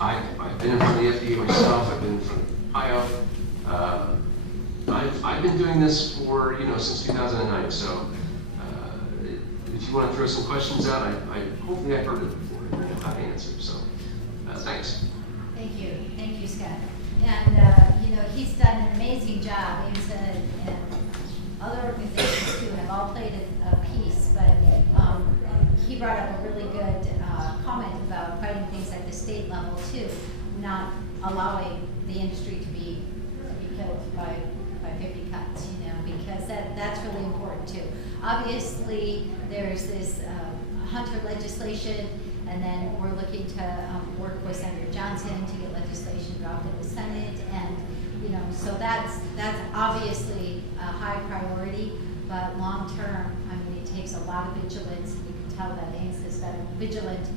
I've been in front of the FDA myself. I've been in front of Ohio. I've been doing this for, since 2009. So if you want to throw some questions out, hopefully I've heard it before and I know how to answer. So thanks. Thank you, Scott. And he's done an amazing job. EVCA and other organizations too have all played a piece, but he brought up a really good comment about fighting things at the state level too, not allowing the industry to be killed by 50 cuts, because that's really important too. Obviously, there's this hunter legislation, and then we're looking to work with Senator Johnson to get legislation dropped in the Senate, and so that's obviously a high priority. But long term, it takes a lot of vigilance. You can tell that AIMS has been vigilant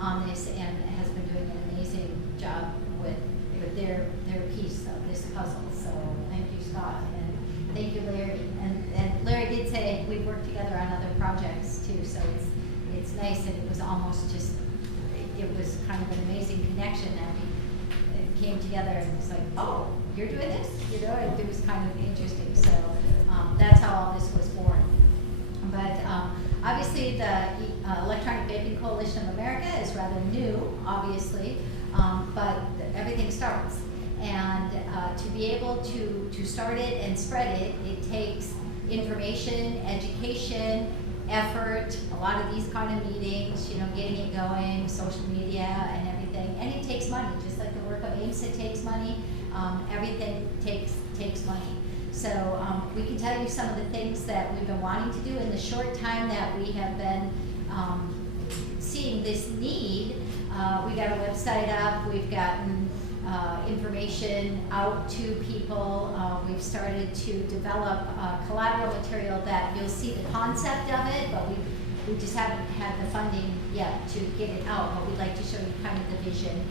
on this and has been doing an amazing job with their piece of this puzzle. So thank you, Scott, and thank you, Larry. And Larry did say we worked together on other projects too. So it's nice, and it was almost just, it was kind of an amazing connection that we came together and it was like, oh, you're doing this, it was kind of interesting. So that's how all this was born. But obviously the Electronic Vaping Coalition of America is rather new, obviously, but everything starts. And to be able to start it and spread it, it takes information, education, effort, a lot of these kind of meetings, getting it going, social media and everything. And it takes money, just like the work of EVCA takes money, everything takes money. So we can tell you some of the things that we've been wanting to do in the short time that we have been seeing this need. We got a website up, we've gotten information out to people. We've started to develop collateral material that you'll see the concept of it, but we just haven't had the funding yet to get it out, but we'd like to show you kind of the vision.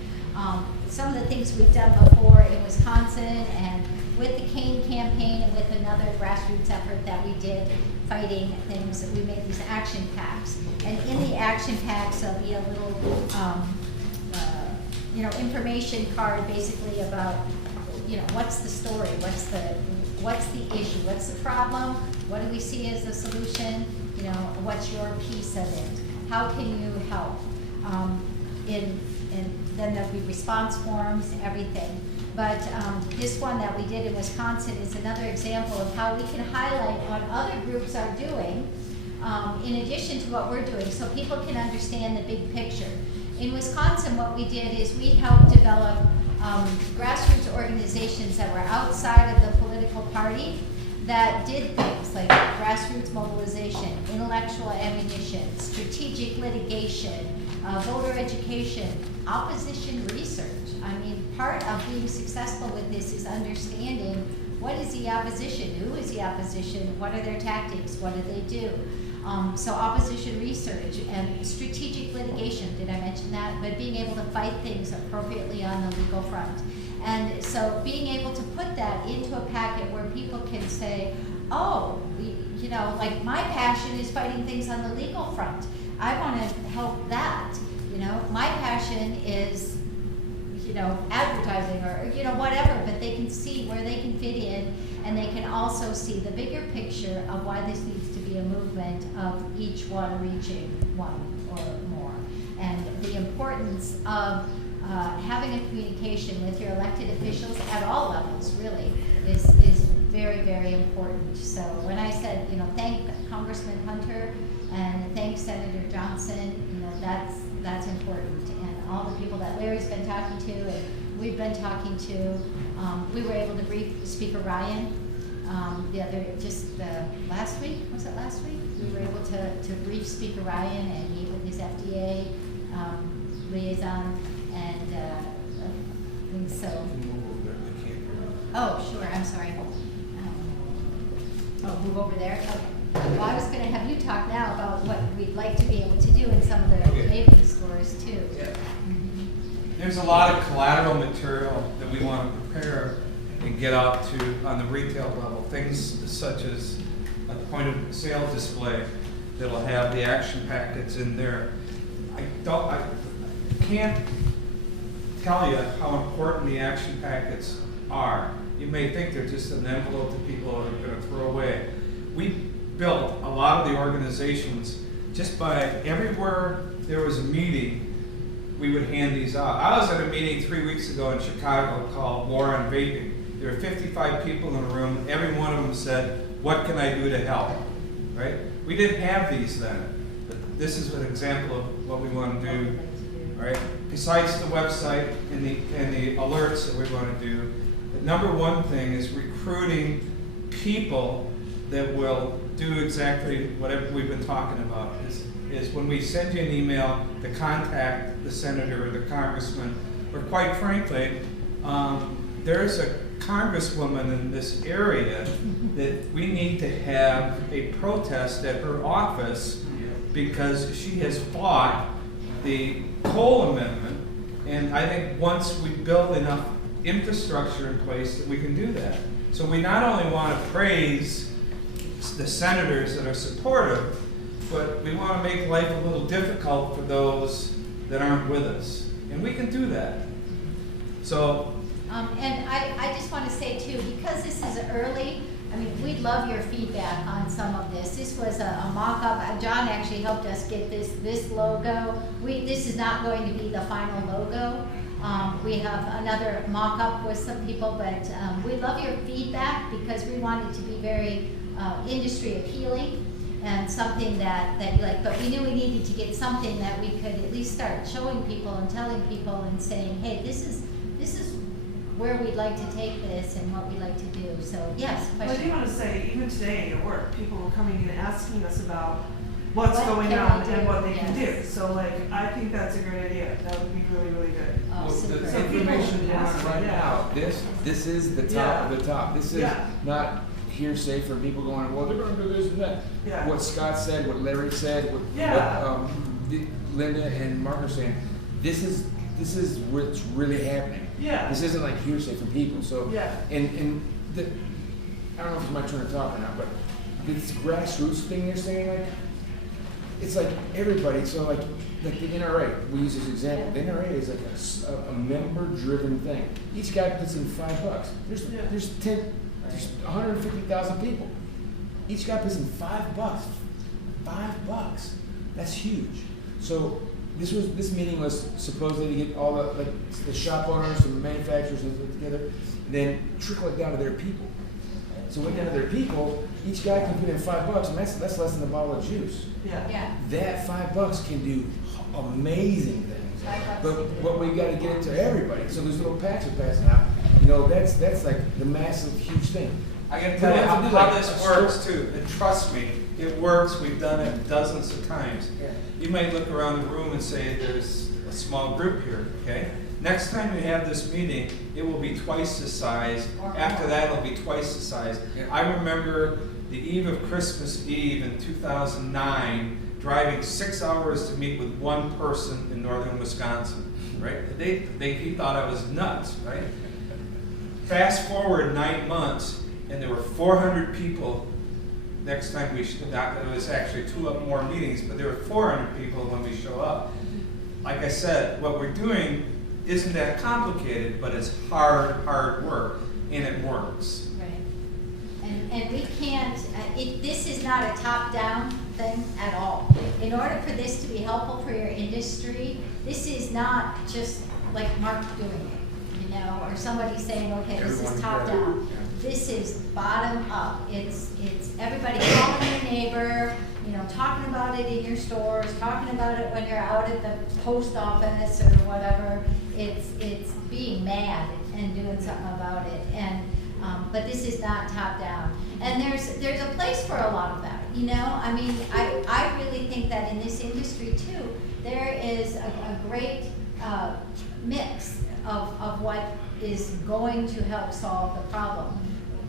Some of the things we've done before in Wisconsin and with the cane campaign and with another grassroots effort that we did fighting things, we made these action packs. And in the action packs there'll be a little information card basically about, what's the story, what's the issue, what's the problem, what do we see as a solution, what's your piece of it, how can you help? and then there'll be response forms, everything. But this one that we did in Wisconsin is another example of how we can highlight what other groups are doing in addition to what we're doing, so people can understand the big picture. In Wisconsin, what we did is we helped develop grassroots organizations that were outside of the political party that did things like grassroots mobilization, intellectual ammunition, strategic litigation, voter education, opposition research. I mean, part of being successful with this is understanding what is the opposition, who is the opposition, what are their tactics, what do they do? So opposition research and strategic litigation, did I mention that? But being able to fight things appropriately on the legal front. And so being able to put that into a packet where people can say, oh, you know, like my passion is fighting things on the legal front. I want to help that. You know, my passion is, you know, advertising or, you know, whatever, but they can see where they can fit in, and they can also see the bigger picture of why this needs to be a movement of each one reaching one or more. And the importance of having a communication with your elected officials at all levels really is very, very important. So when I said, you know, thank Congressman Hunter and thank Senator Johnson, you know, that's important. And all the people that Larry's been talking to and we've been talking to, we were able to brief Speaker Ryan last week, was it last week? We were able to brief Speaker Ryan and meet with his FDA liaison and things so. Oh, sure, I'm sorry. Move over there? Okay. Well, I was going to have you talk now about what we'd like to be able to do in some of the vaping stores too. Yeah. There's a lot of collateral material that we want to prepare and get out to on the retail level. Things such as a point of sale display that'll have the action packets in there. I can't tell you how important the action packets are. You may think they're just an envelope that people are going to throw away. We built a lot of the organizations just by everywhere there was a meeting, we would hand these out. I was at a meeting 3 weeks ago in Chicago called War on Vaping. There were 55 people in the room. Every one of them said, what can I do to help? Right? We didn't have these then. But this is an example of what we want to do. All right? Besides the website and the alerts that we want to do, the number one thing is recruiting people that will do exactly whatever we've been talking about. Is when we send you an email to contact the senator or the congressman, or quite frankly, there's a congresswoman in this area that we need to have a protest at her office because she has fought the Cole Amendment, and I think once we build enough infrastructure in place that we can do that. So we not only want to praise the senators that are supportive, but we want to make life a little difficult for those that aren't with us. And we can do that. So. And I just want to say too, because this is early, I mean, we'd love your feedback on some of this. This was a mock-up. John actually helped us get this logo. This is not going to be the final logo. We have another mock-up with some people, but we love your feedback because we want it to be very industry appealing and something that you like. But we knew we needed to get something that we could at least start showing people and telling people and saying, hey, this is where we'd like to take this and what we'd like to do. So yes, question. Well, I do want to say, even today at work, people were coming in and asking us about what's What going can on I and do? what they can Yes. do. So like, I think that's a great idea. That would be really, really good. Oh, Well, super. the So people information should we're on ask, right yeah. now, this is the top of the top. This is Yeah. not hearsay from people going, well, they're going to do this and that. Yeah. What Scott said, what Larry said, what Yeah. Linda and Mark are saying, this is what's really happening. Yeah. This isn't like hearsay from people. So, Yeah. and I don't know if it's my turn to talk or not, but this grassroots thing you're saying, like, it's like everybody. So like the NRA, we use this example. The NRA is like a member-driven thing. Each guy puts in $5. There's 150,000 people. Each guy puts in $5. $5. That's huge. So this meeting was supposedly to get all the shop owners and the manufacturers and together, and then trickle it down to their people. So when down to their people, each guy can put in $5, and that's less than a bottle of juice. Yeah. Yeah. That $5 can do amazing things. $5. But we got to get it to everybody. So there's little packs we're passing out. You know, that's like the massive, huge thing. I gotta tell you We have to do how like this a works too, and trust me, it works, we've done it dozens of times. Yeah. You might look around the room and say, there's a small group here, okay? Next time we have this meeting, it will be twice the size. After that, it'll be twice the size. Yeah. I remember the eve of Christmas Eve in 2009, driving 6 hours to meet with one person in northern Wisconsin, right? He thought I was nuts, right? Fast forward 9 months, and there were 400 people. Next time we showed up, it was actually 2 more meetings, but there were 400 people when we show up. Like I said, what we're doing isn't that complicated, but it's hard work, and it works. Right. And we can't, this is not a top-down thing at all. In order for this to be helpful for your industry, this is not just like Mark doing it, you know, or somebody saying, okay, this Everyone is top-down. This is bottom-up. It's everybody calling your neighbor, you know, talking about it in your stores, talking about it when you're out at the post office or whatever. It's being mad and doing something about it. And but this is not top down. And there's a place for a lot of that. You know, I mean, I really think that in this industry too, there is a great mix of what is going to help solve the problem.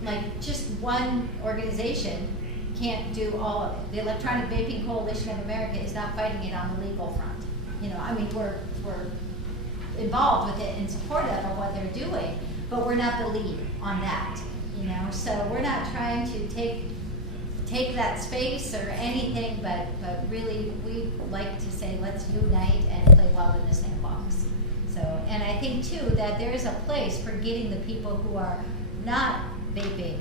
Like just one organization can't do all of it. The Electronic Vaping Coalition of America is not fighting it on the legal front. You know, I mean, we're involved with it and supportive of what they're doing, but we're not the lead on that. You know, so we're not trying to take that space or anything, but really we like to say let's unite and play well in the sandbox. So, and I think too that there is a place for getting the people who are not vaping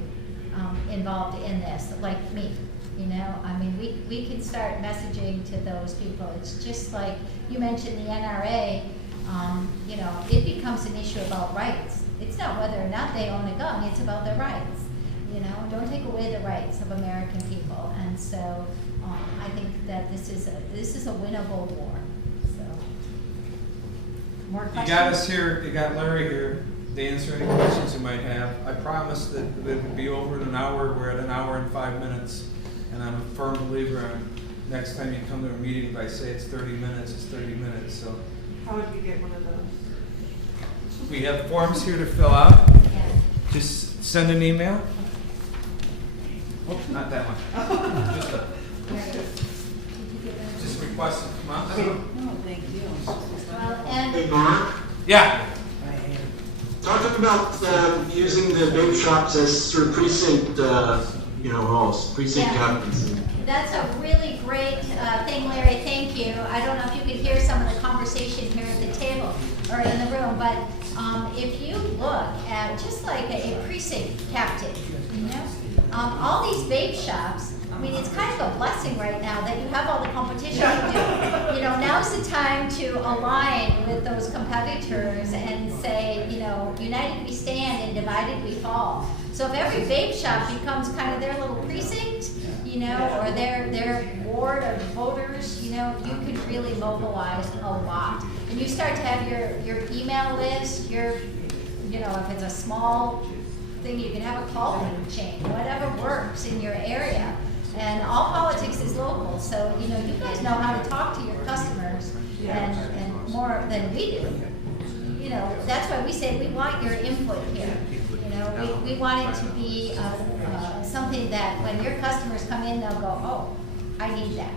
involved in this, like me. You know, I mean, we can start messaging to those people. It's just like you mentioned the NRA. You know, it becomes an issue about rights. It's not whether or not they own a gun, it's about their rights. You know, don't take away the rights of American people. And so I think that this is a winnable war. So, more questions? You got us here, you got Larry here to answer any questions you might have. I promised that it would be over in an hour. We're at an hour and 5 minutes. And I'm a firm believer in next time you come to a meeting, if I say it's 30 minutes, it's 30 minutes. So How would we get one of those? we have forms here to fill out. Yeah. Just send an email. Oh, not that one. Just request it come out. Well, and Hey, Mark, Yeah. talking about using the vape shops as sort of precinct, halls, precinct Yeah. captains. that's a really great thing, Larry. Thank you. I don't know if you could hear some of the conversation here at the table or in the room, but if you look at just like a precinct captain, you know, all these vape shops. I mean, it's kind of a blessing right now that you have all the competition you do. You know, now's the time to align with those competitors and say, you know, united we stand and divided we fall. So if every vape shop becomes kind of their little precinct, you know, or their ward of voters, you know, you could really mobilize a lot. And you start to have your email list, you know, if it's a small thing, you can have a call-in chain, whatever works in your area. And all politics is local, so, you know, you guys know how to talk to your customers and more than we do. You know, that's why we say we want your input here. You know, we want it to be something that when your customers come in, they'll go, oh, I need that.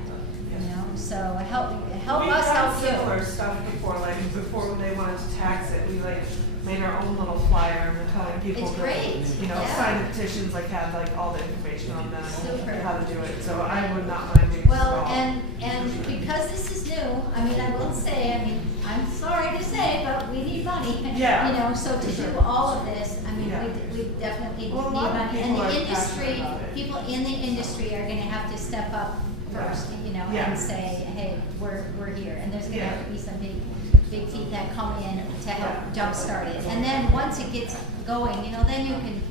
You know, so help us help We've done similar you. stuff before, like before when they wanted to tax it, we like made our own little flyer and we're telling people It's great, you know, yeah. sign petitions, like had like all the information on them, Super. and how to do it. So I would not mind doing this at Well, all. and because this is new, I mean, I will say, I mean, I'm sorry to say, but we need money. Yeah, You know, so to for do sure. all of this, I mean, Yeah. we definitely need Well, a lot of money. And people the are industry, passionate about it. people in the industry are gonna have to step up first, you know, Yeah. and say, hey, we're here. And there's gonna Yeah. have to be some big feet that come in to help jumpstart it. And then once it gets going, you know, then you can,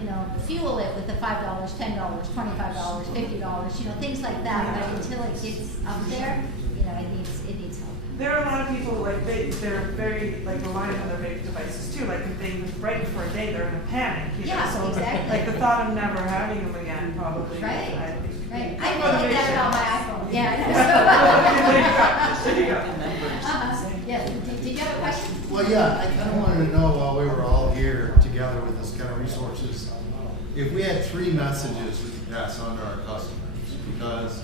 you know, fuel it with the $5, $10, $25, $50, you know, things like that. Yeah. But until it gets up there, you know, it needs help. There are a lot of people, like, they're very, like, reliant on their vape devices too, like, if they, right before a day, they're in a panic, you know, Yeah, so, exactly. like, the thought of never having them again, probably. Right. Right, I Motivation. really get that on my iPhone, yeah. There you go. Yeah, did you have a question? Well, yeah, I kind of wanted to know while we were all here together with this kind of resources, if we had 3 messages we could pass on to our customers, because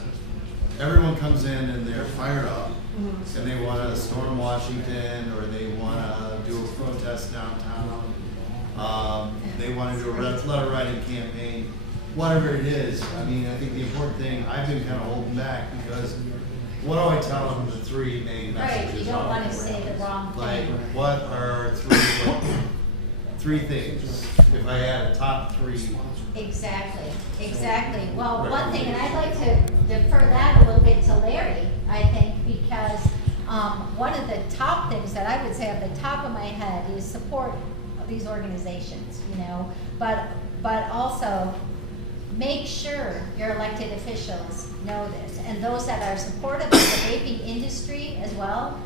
everyone comes in and they're fired up, and they want to storm Washington, or they want to do a protest downtown, they want to do a letter writing campaign, whatever it is. I mean, I think the important thing, I've been kind of holding back, because what do I tell them the 3 main messages Right, you don't are? want to say the wrong Like, thing. what are 3 things, if I had a top 3? Exactly. Well, one thing, and I'd like to defer that a little bit to Larry, I think, because one of the top things that I would say off the top of my head is support these organizations, you know, but also make sure your elected officials know this, and those that are supportive of the vaping industry as well,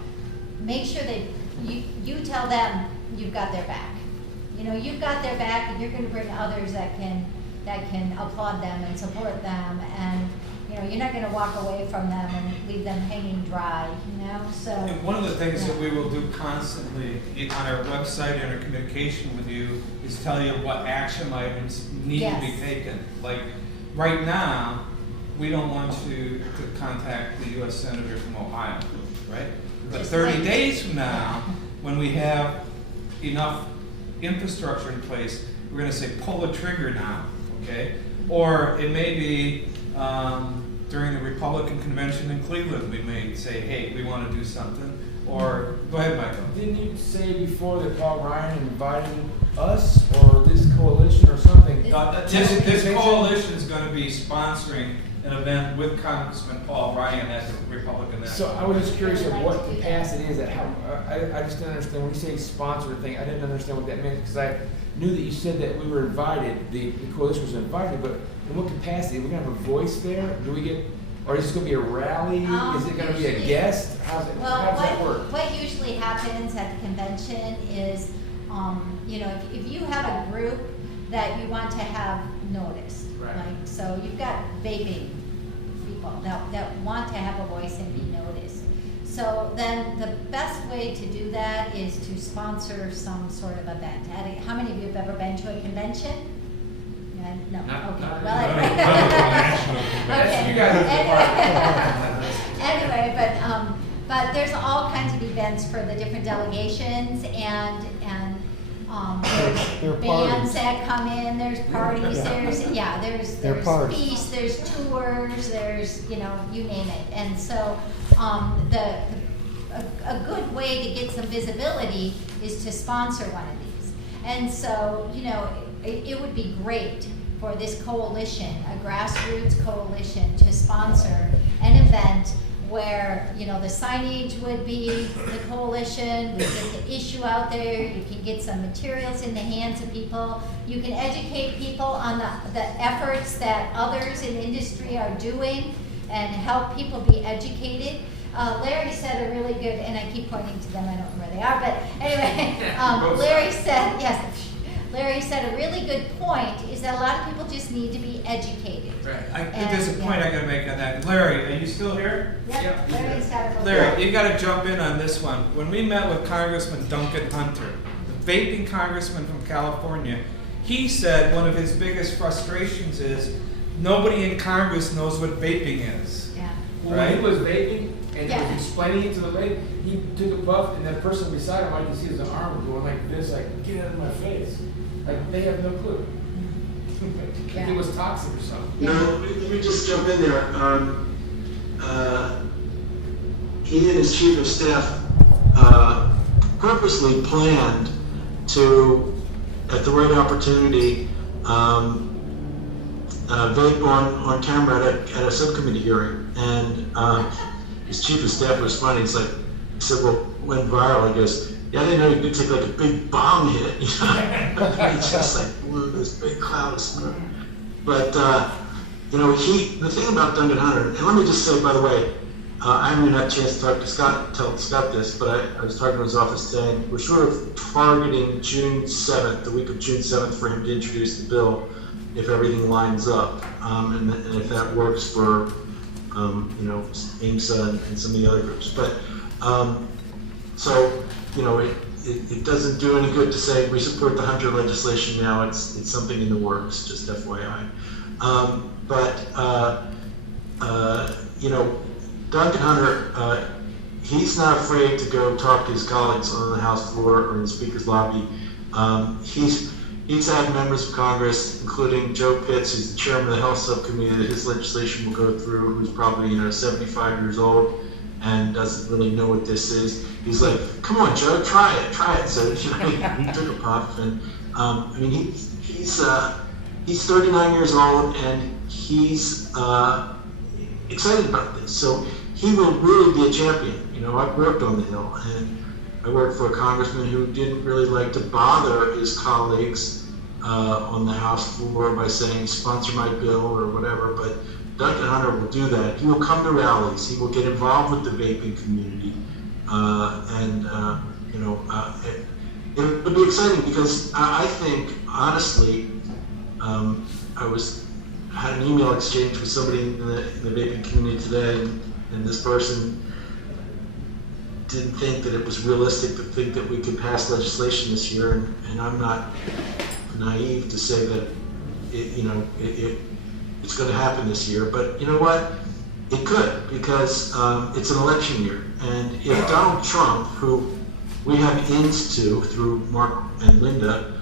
make sure that you tell them you've got their back. You know, you've got their back, and you're going to bring others that can applaud them and support them, and you know, you're not going to walk away from them and leave them hanging dry. You know, so. And one of the things that we will do constantly on our website and our communication with you is tell you what action items need to be Yes. taken. Like, right now, we don't want to contact the U.S. Senator from Ohio, right? But Just 30 wait. days from now, when we have enough infrastructure in place, we're gonna say, pull the trigger now, okay? Or it may be, during the Republican convention in Cleveland, we may say, hey, we wanna do something. Or, go ahead, Michael. Didn't you say before that Paul Ryan invited us or this coalition or something? This coalition is gonna be sponsoring an event with Congressman Paul Ryan at the Republican National. So I was just curious of what capacity is that? How I just didn't understand when you say sponsor thing. I didn't understand what that meant, because I knew that you said that we were invited. The coalition was invited, but in what capacity? Are we gonna have a voice there? Do we get? Or is this going to be a rally? Is it going to be a Usually- guest? How does that work? What usually happens at the convention is, you know, if you have a group that you want to have noticed, Right. like, so you've got vaping people that want to have a voice and be noticed. So then the best way to do that is to sponsor some sort of event. How many of you have ever been to a convention? No. Okay. Well, anyway. Okay. You guys are Anyway, but there's all kinds of events for the different delegations, and There are there's bands parties. that come in, there's parties, there's There are parties. feasts, there's tours, there's, you know, you name it. And so, a good way to get some visibility is to sponsor one of these. And so, you know, it would be great for this coalition, a grassroots coalition, to sponsor an event where, you know, the signage would be the coalition, we get the issue out there, you can get some materials in the hands of people, you can educate people on the efforts that others in industry are doing and help people be educated. Larry said a really good, and I keep pointing to them, I don't know where they are, but anyway, Larry said a really good point, is that a lot of people just need to be educated. Right. There's a point I gotta make on that. Larry, are you still here? Yep, Larry's got a Larry, you gotta jump in on this one. When we met with Congressman Duncan Hunter, the vaping congressman from California, he said one of his biggest frustrations is nobody in Congress knows what vaping is. Yeah. When he was vaping and he Yeah. was explaining it to the lady, he took a puff, and the person beside him, I can see his arm going like this, like, get out of my face. Like, they have no clue. Yeah. It was toxic or something. No, let me just jump in there. He and his chief of staff purposely planned to, at the right opportunity, vape on camera at a subcommittee hearing, and his chief of staff was funny. He said, well, went viral. He goes, yeah, I didn't know you could take like a big bomb hit. He just like blew this big cloud of smoke. But the thing about Duncan Hunter, and let me just say, by the way, I haven't even had a chance to talk to tell Scott this, but I was talking to his office today, and we're sort of targeting June 7th, the week of June 7th, for him to introduce the bill, if everything lines up, and if that works for, EVCA and some of the other groups. But, it doesn't do any good to say we support the Hunter legislation now. It's something in the works, just FYI. Duncan Hunter, he's not afraid to go talk to his colleagues on the House floor or in the Speaker's lobby. He's had members of Congress, including Joe Pitts, who's the chairman of the Health Subcommittee, that his legislation will go through, who's probably 75 years old and doesn't really know what this is. He's like, come on, Joe, try it. So he took a puff, and he's 39 years old, and he's excited about this. So he will really be a champion. I've worked on the Hill, and I worked for a congressman who didn't really like to bother his colleagues on the House floor by saying, sponsor my bill or whatever, but Duncan Hunter will do that. He will come to rallies. He will get involved with the vaping community. It'll be exciting because I think, honestly, had an email exchange with somebody in the vaping community today, and this person didn't think that it was realistic to think that we could pass legislation this year, and I'm not naive to say that it's going to happen this year, but you know what? It could, because it's an election year, and if Donald Trump, who we have ends to through Mark and Linda,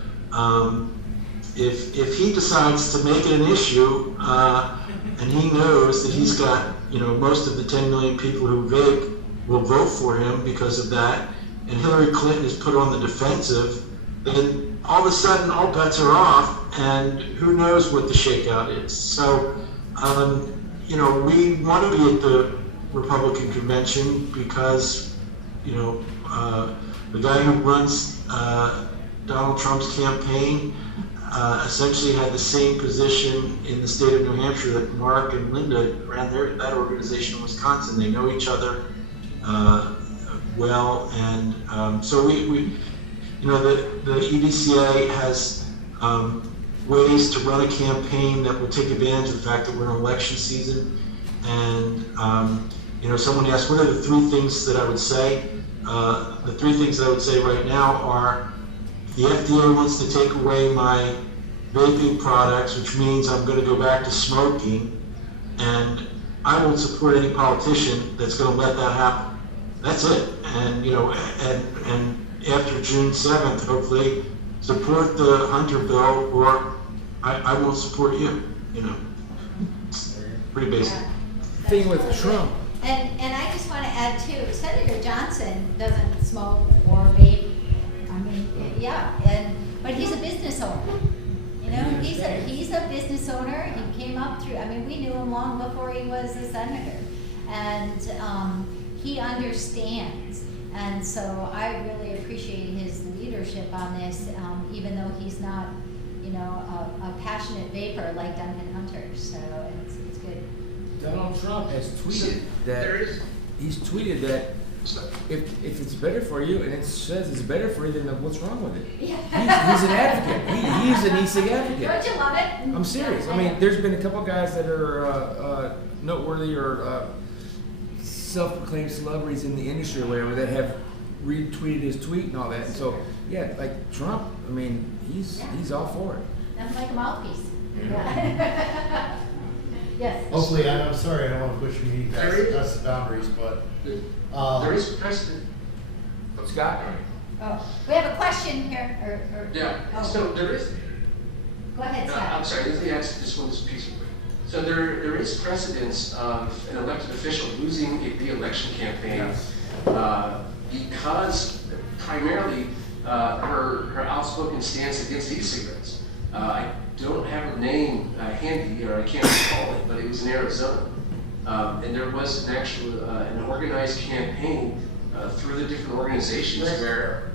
if he decides to make it an issue, and he knows that he's got most of the 10 million people who vape will vote for him because of that, and Hillary Clinton is put on the defensive, then all of a sudden all bets are off, and who knows what the shakeout is. So, we want to be at the Republican convention because, the guy who runs Donald Trump's campaign essentially had the same position in the state of New Hampshire that Mark and Linda ran that organization in Wisconsin. They know each other well, and so the EVCA has ways to run a campaign that will take advantage of the fact that we're in election season. And someone asked, what are the three things that I would say? The three things that I would say right now are, the FDA wants to take away my vaping products, which means I'm going to go back to smoking, and I won't support any politician that's going to let that happen. That's it. And and after June 7th, hopefully, support the Hunter bill, or I won't support you. Pretty basic. Thing with Trump. And I just want to add too, Senator Johnson doesn't smoke or vape. But he's a business owner. He's a business owner. He came up through. We knew him long before he was a senator, and he understands. And so I really appreciate his leadership on this, even though he's not, a passionate vapor like Duncan Hunter. So it's good. Donald Trump has tweeted that if it's better for you, and it says it's better for you, then what's wrong with it? Yeah. He's an advocate. He's an e-cig advocate. Don't you love it? I'm serious. There's been a couple guys that are noteworthy or self-proclaimed celebrities in the industry or whatever that have retweeted his tweet and all that. And so, yeah, like Trump, he's all for it. That's like a mouthpiece. Yeah. Yes. Hopefully, I'm sorry, I don't want to push me past the boundaries, but There is precedent. Scott? Oh, we have a question here, So there is. Go ahead, Scott. I'm sorry, let me answer this one piece. So there is precedence of an elected official losing a re-election campaign because primarily her outspoken stance against e-cigarettes. don't have her name handy, or I can't recall it, but it was in Arizona. And there was an actual, an organized campaign through the different organizations where,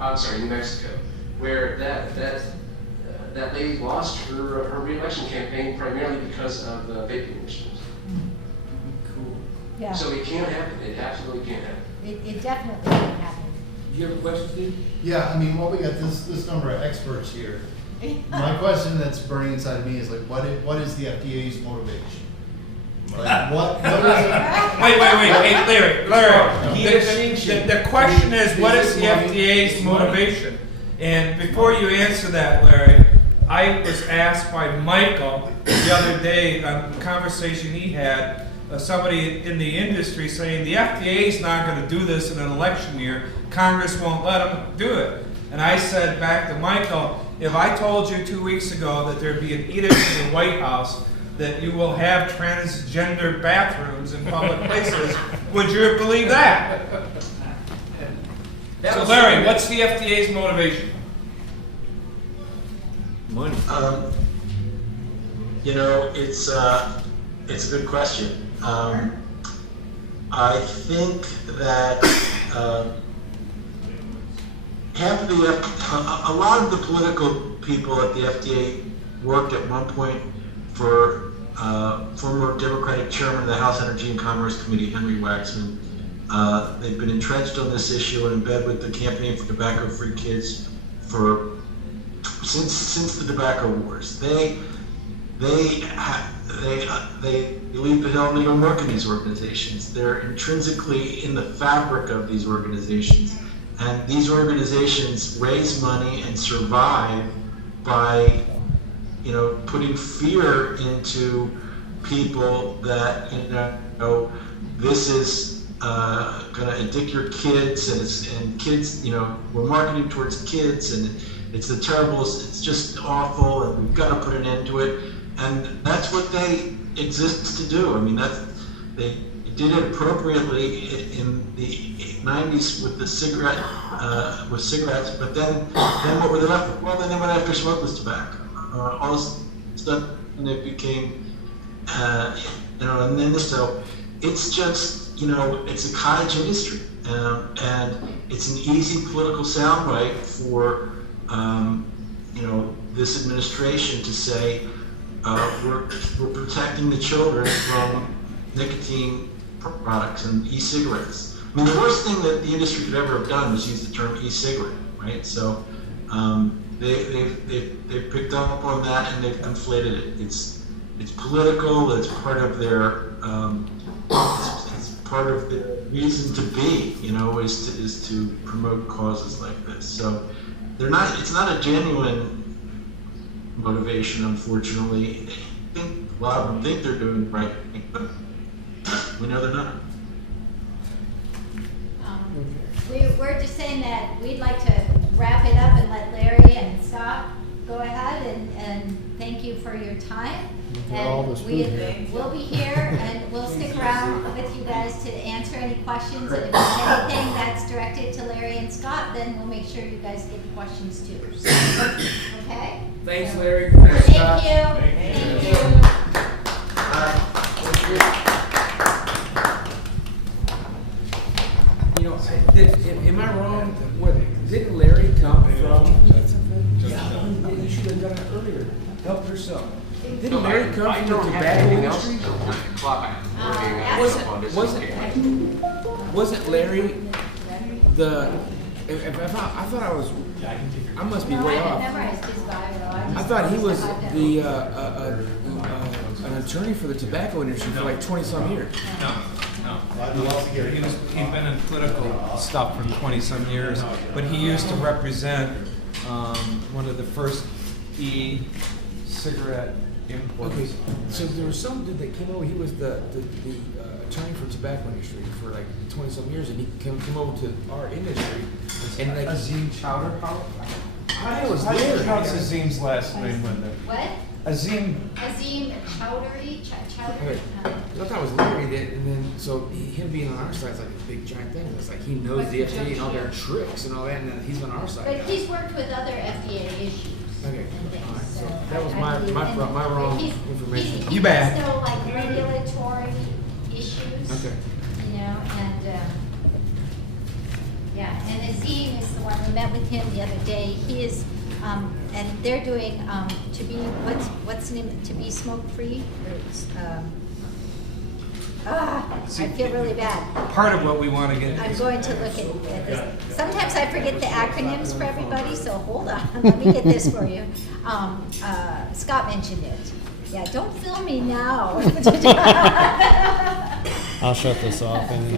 I'm sorry, New Mexico, where that lady lost her re-election campaign primarily because of vaping initiatives. Cool. Yeah, So it can happen. It absolutely can happen. it definitely can happen. Do you have a question, Steve? Yeah, I mean, well, we got this number of experts here. My question that's burning inside of me is like, what is the FDA's motivation? Like, what is it? Wait, hey, Larry. He is saying The question is, what is the FDA's motivation? And before you answer that, Larry, I was asked by Michael the other day on a conversation he had, somebody in the industry saying the FDA's not going to do this in an election year. Congress won't let them do it. And I said back to Michael, if I told you 2 weeks ago that there'd be an edict in the White House that you will have transgender bathrooms in public places, would you believe that? So Larry, what's the FDA's motivation? Money. You know, it's a good question. I think that a lot of the political people at the FDA worked at one point for former Democratic Chairman of the House Energy and Commerce Committee, Henry Waxman. They've been entrenched on this issue and in bed with the Campaign for Tobacco-Free Kids since the tobacco wars. They leave the hill and they don't work in these organizations. They're intrinsically in the fabric of these organizations. And these organizations raise money and survive by, you know, putting fear into people that, you know, this is going to addict your kids, and kids, you know, we're marketing towards kids, and it's the terrible, it's just awful, and we've got to put an end to it. And that's what they exist to do. I mean, they did it appropriately in the 90s with the cigarettes, but then what were they left with? Well, then they went after smokeless tobacco. All of a sudden it became, you know, and then so it's just, you know, it's a cottage industry, and it's an easy political soundbite for, you know, this administration to say, we're protecting the children from nicotine products and e-cigarettes. I mean, the worst thing that the industry could ever have done was use the term e-cigarette, right? So they've picked up on that and they've conflated it. It's political. It's part of their it's part of their reason to be. You know, is to promote causes like this. So they're not. It's not a genuine motivation, unfortunately. A lot of them think they're doing the right thing, but we know they're not. We're just saying that we'd like to wrap it up and let Larry and Scott go ahead, and thank you for your time. For all this food here. We'll be here and we'll stick around with you guys to answer any questions. And if there's anything that's directed to Larry and Scott, then we'll make sure you guys get the questions too. Okay? Thanks, Larry. Thanks, Scott. Thank you. You know, am I wrong? Didn't Larry come from? Yeah, you should have done it earlier. Help yourself. Didn't Larry come from the tobacco industry? Wasn't Larry the? I thought I must be way off. I thought he was the an attorney for the tobacco industry for like 20-some years. No. He'd been in political stuff for 20-some years, but he used to represent one of the first e-cigarette importers. Okay, so there was some dude that came over. He was the attorney for tobacco industry for like 20-some years, and he came over to our industry. And like Azim Chowder? I was How do you there. pronounce Azim's last name, Linda? What? Azim. Azim Chowdhury? Okay. I thought it was Larry that, and then so him being on our side is like a big giant thing. It's like he knows the FDA and all their tricks and all that, and then he's on our side. But he's worked with other FDA issues. Okay, things. all right, so So that was I my believe in- wrong he's- information. he You bad. has no like regulatory issues. Okay. You know, and, yeah, and Azim is the one who met with him the other day. He is, and they're doing, to be, what's the name, to be smoke-free? Or it's, I feel really bad. Part of what we want to get. I'm going to look at this. Sometimes I forget the acronyms for everybody, so hold on, let me get this for you. Scott mentioned it. Yeah, don't film me now. I'll shut this off and